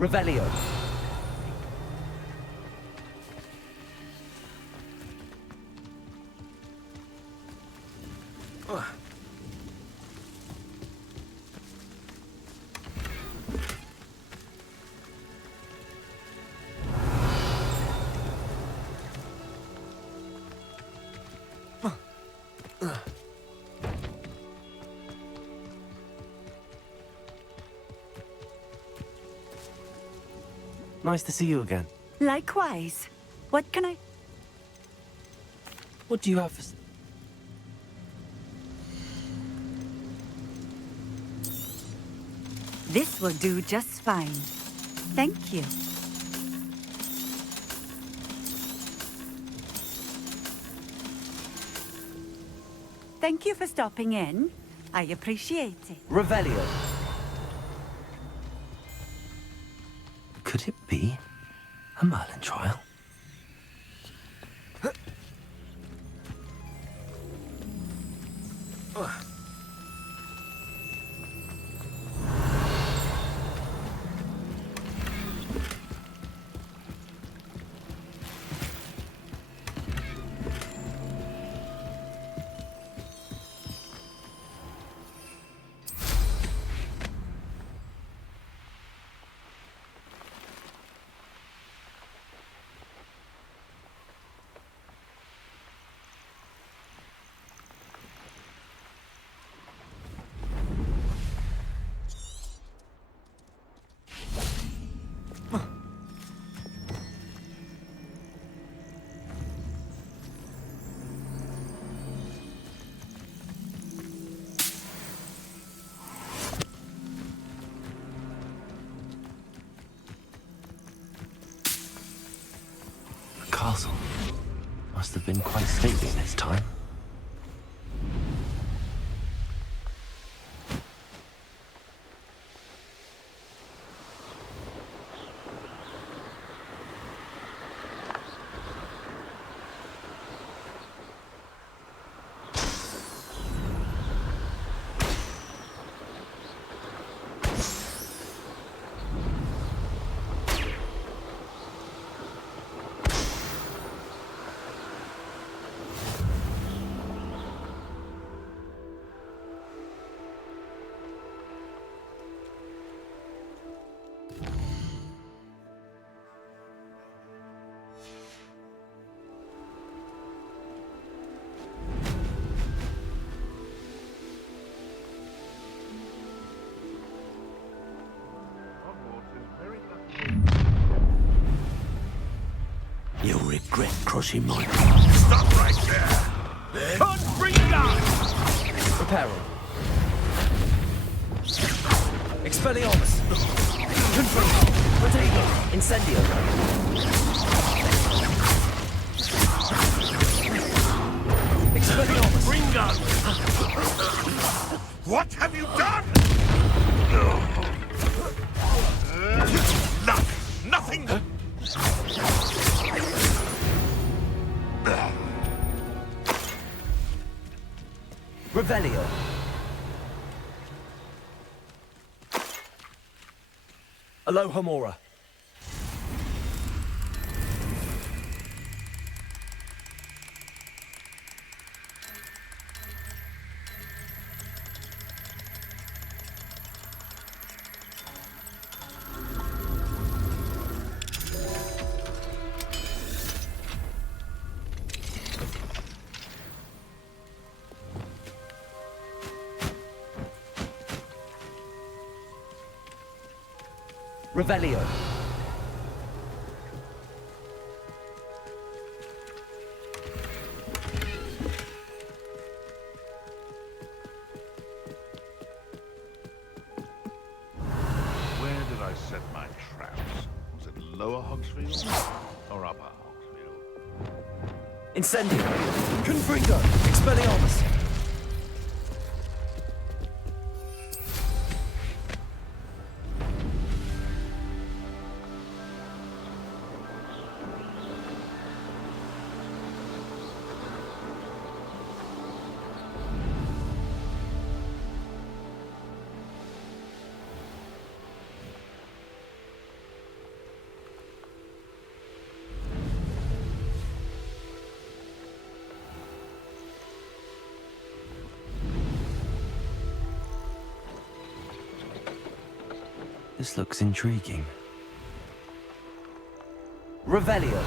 Revelio. Nice to see you again. Likewise. What can I... What do you have for... This will do just fine. Thank you. Thank you for stopping in. I appreciate it. Revelio. Could it be a Merlin trial? Castle must have been quite stately in its time. You'll regret crossing my Stop right there! Can't bring Preparing. Expelliarmus. Confringo. Protego. Incendio. Expelliarmus. Ringo! What have you done? Nothing! Revelio. Alohomora. Revelio. Where did I set my traps? Was it Lower Hogsfield or Upper Hogsfield? Incendio. Confringo. Expelliarmus. This looks intriguing. Revelio.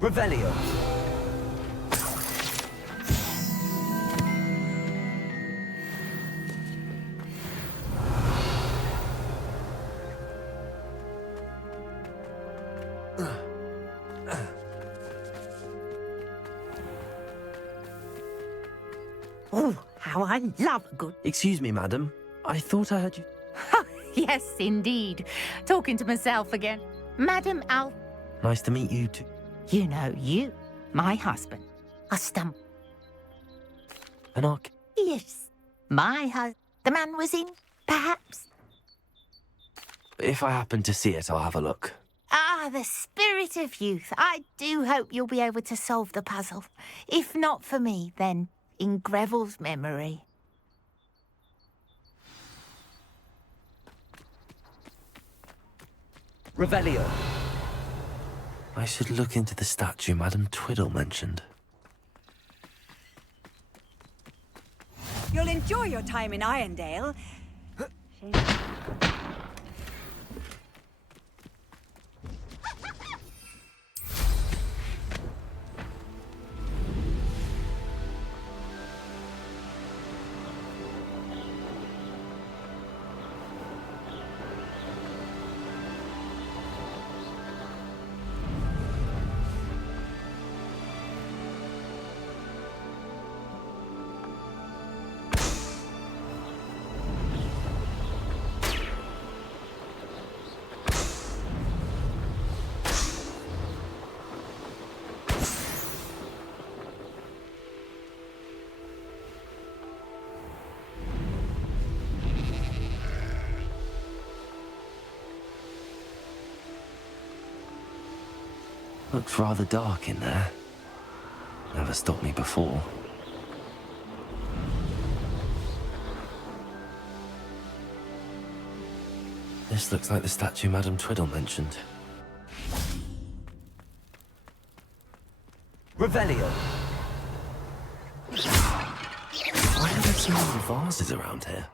Revelio. Oh, how I love a good... Excuse me, madam. I thought I heard you... Yes, indeed. Talking to myself again. Madam Al... Nice to meet you too. You know you, my husband. I An arc? Yes, my husband. The man was in, perhaps. If I happen to see it, I'll have a look. Ah, the spirit of youth. I do hope you'll be able to solve the puzzle. If not for me, then in Greville's memory. Revelio. I should look into the statue Madame Twiddle mentioned. You'll enjoy your time in Irondale. Looks rather dark in there. Never stopped me before. This looks like the statue Madame Twiddle mentioned. Revelio. Why are there so many vases around here?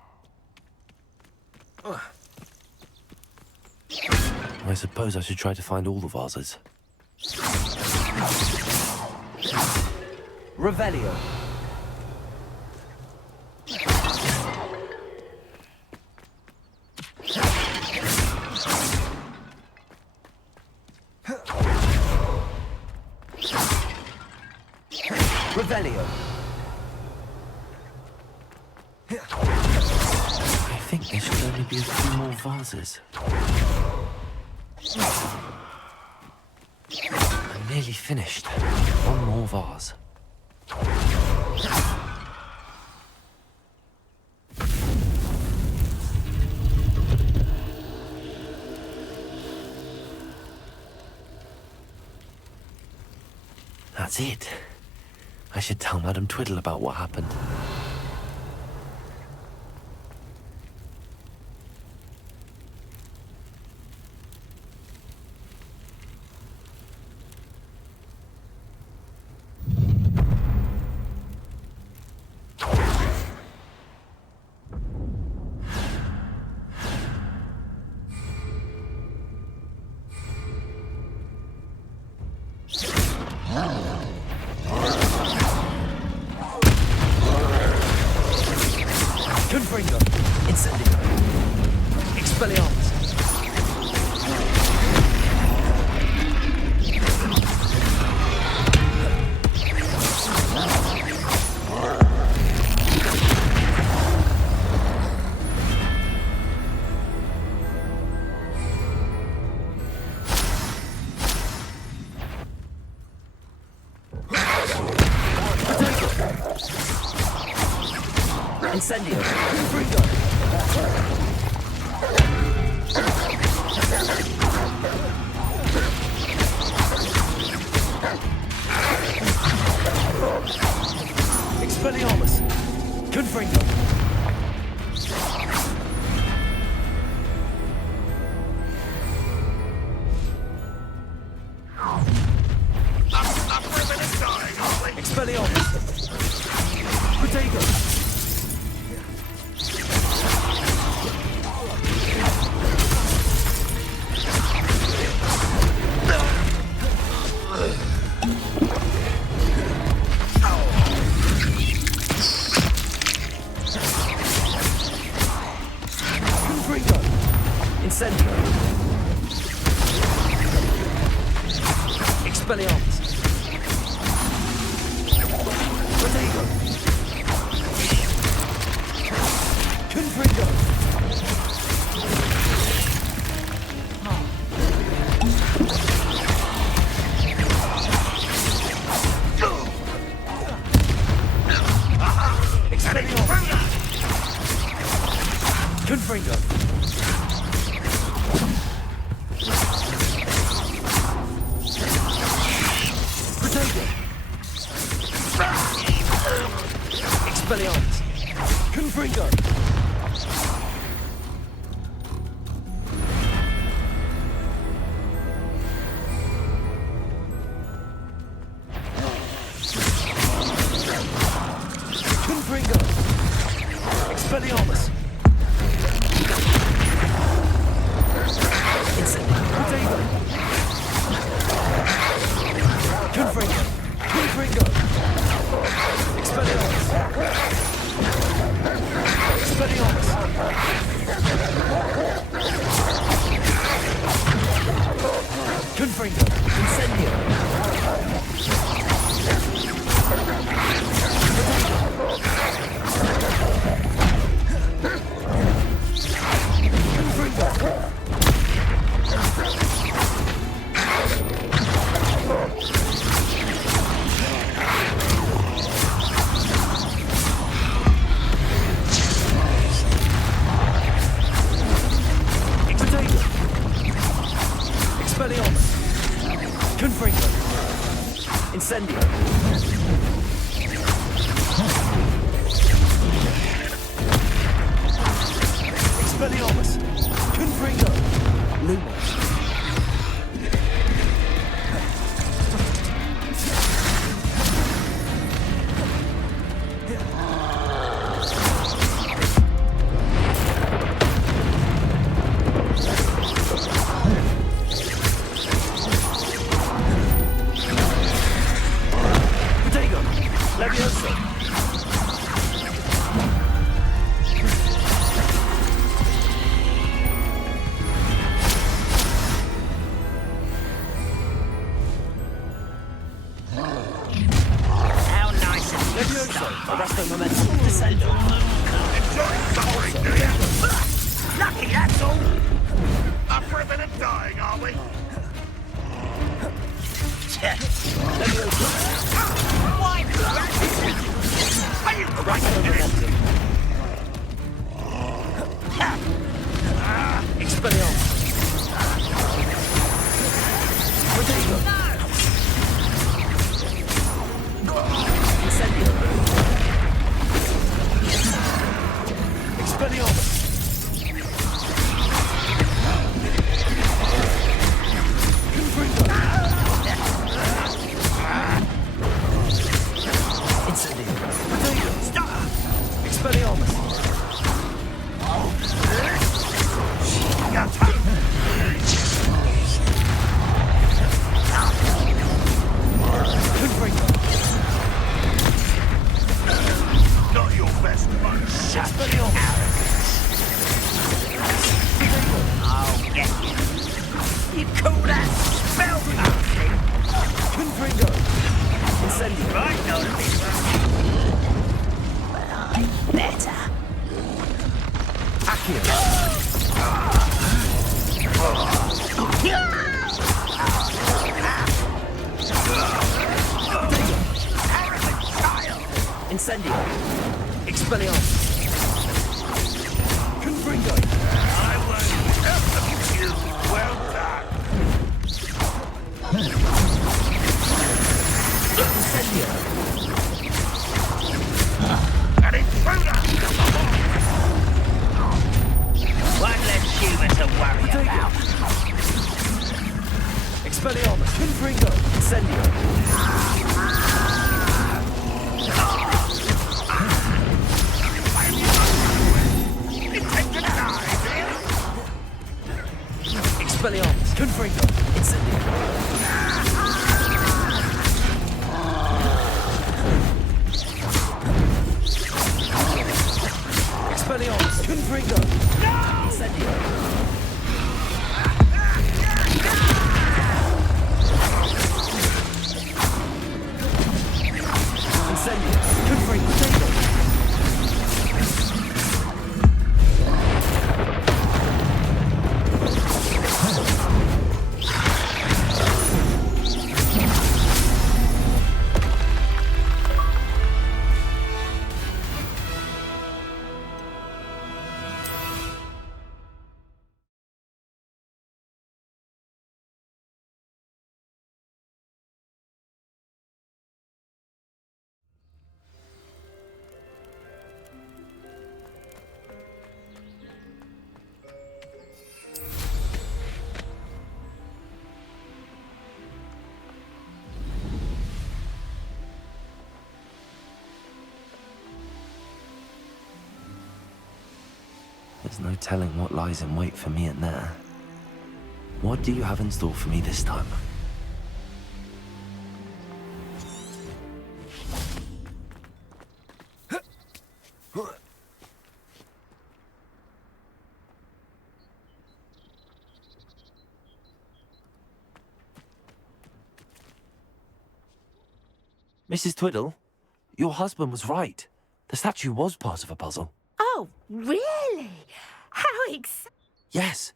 I suppose I should try to find all the vases. Revelio. Revelio. I think there should only be a few more vases. I'm nearly finished. One more vase. That's it. I should tell Madame Twiddle about what happened. Confringo. Incendio. Expelliarmus. Incendio. Confringo. Expelliarmus. Confringo. Expelliarmus. Protego. Incendio. Expelliarmus. Protego. Confringo. Expelliarmus. Confringo. Expelliarmus. Confringo. Confringo. Expelliarmus. Protego. Confringo. Confringo. Expelliarmus. Expelliarmus. Confringo. Incendio. Confringo. Expelliarmus. Confringo. Incendio. Expelliarmus. Confringo. trying, are we? Why are you crazy? Expelliarmus. Protego. Incendio. Expelliarmus. Confringo. Incendio. Protego. Stop. Expelliarmus. Not your best punch. I'll get you. You call that spell casting? Confringo. Incendio. Right, know to be but I'm better. Accio. Incendio. Expelliarmus. Confringo. I won't help you. Well done. Incendio. An intruder! One less human to worry about. Expelliarmus. Confringo. Incendio. Expelliarmus. Confringo. Incendio. Expelliarmus. Confringo. Incendio. Incendio. Confringo. There's no telling what lies in wait for me in there. What do you have in store for me this time? Mrs. Twiddle, your husband was right. The statue was part of a puzzle. Oh, really? How exciting! Yes,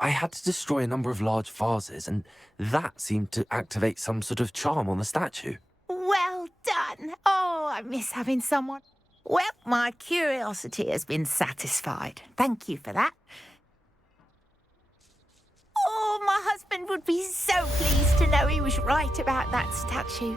I had to destroy a number of large vases, and that seemed to activate some sort of charm on the statue. Well done. Oh, I miss having someone. Well, my curiosity has been satisfied. Thank you for that. Oh, my husband would be so pleased to know he was right about that statue.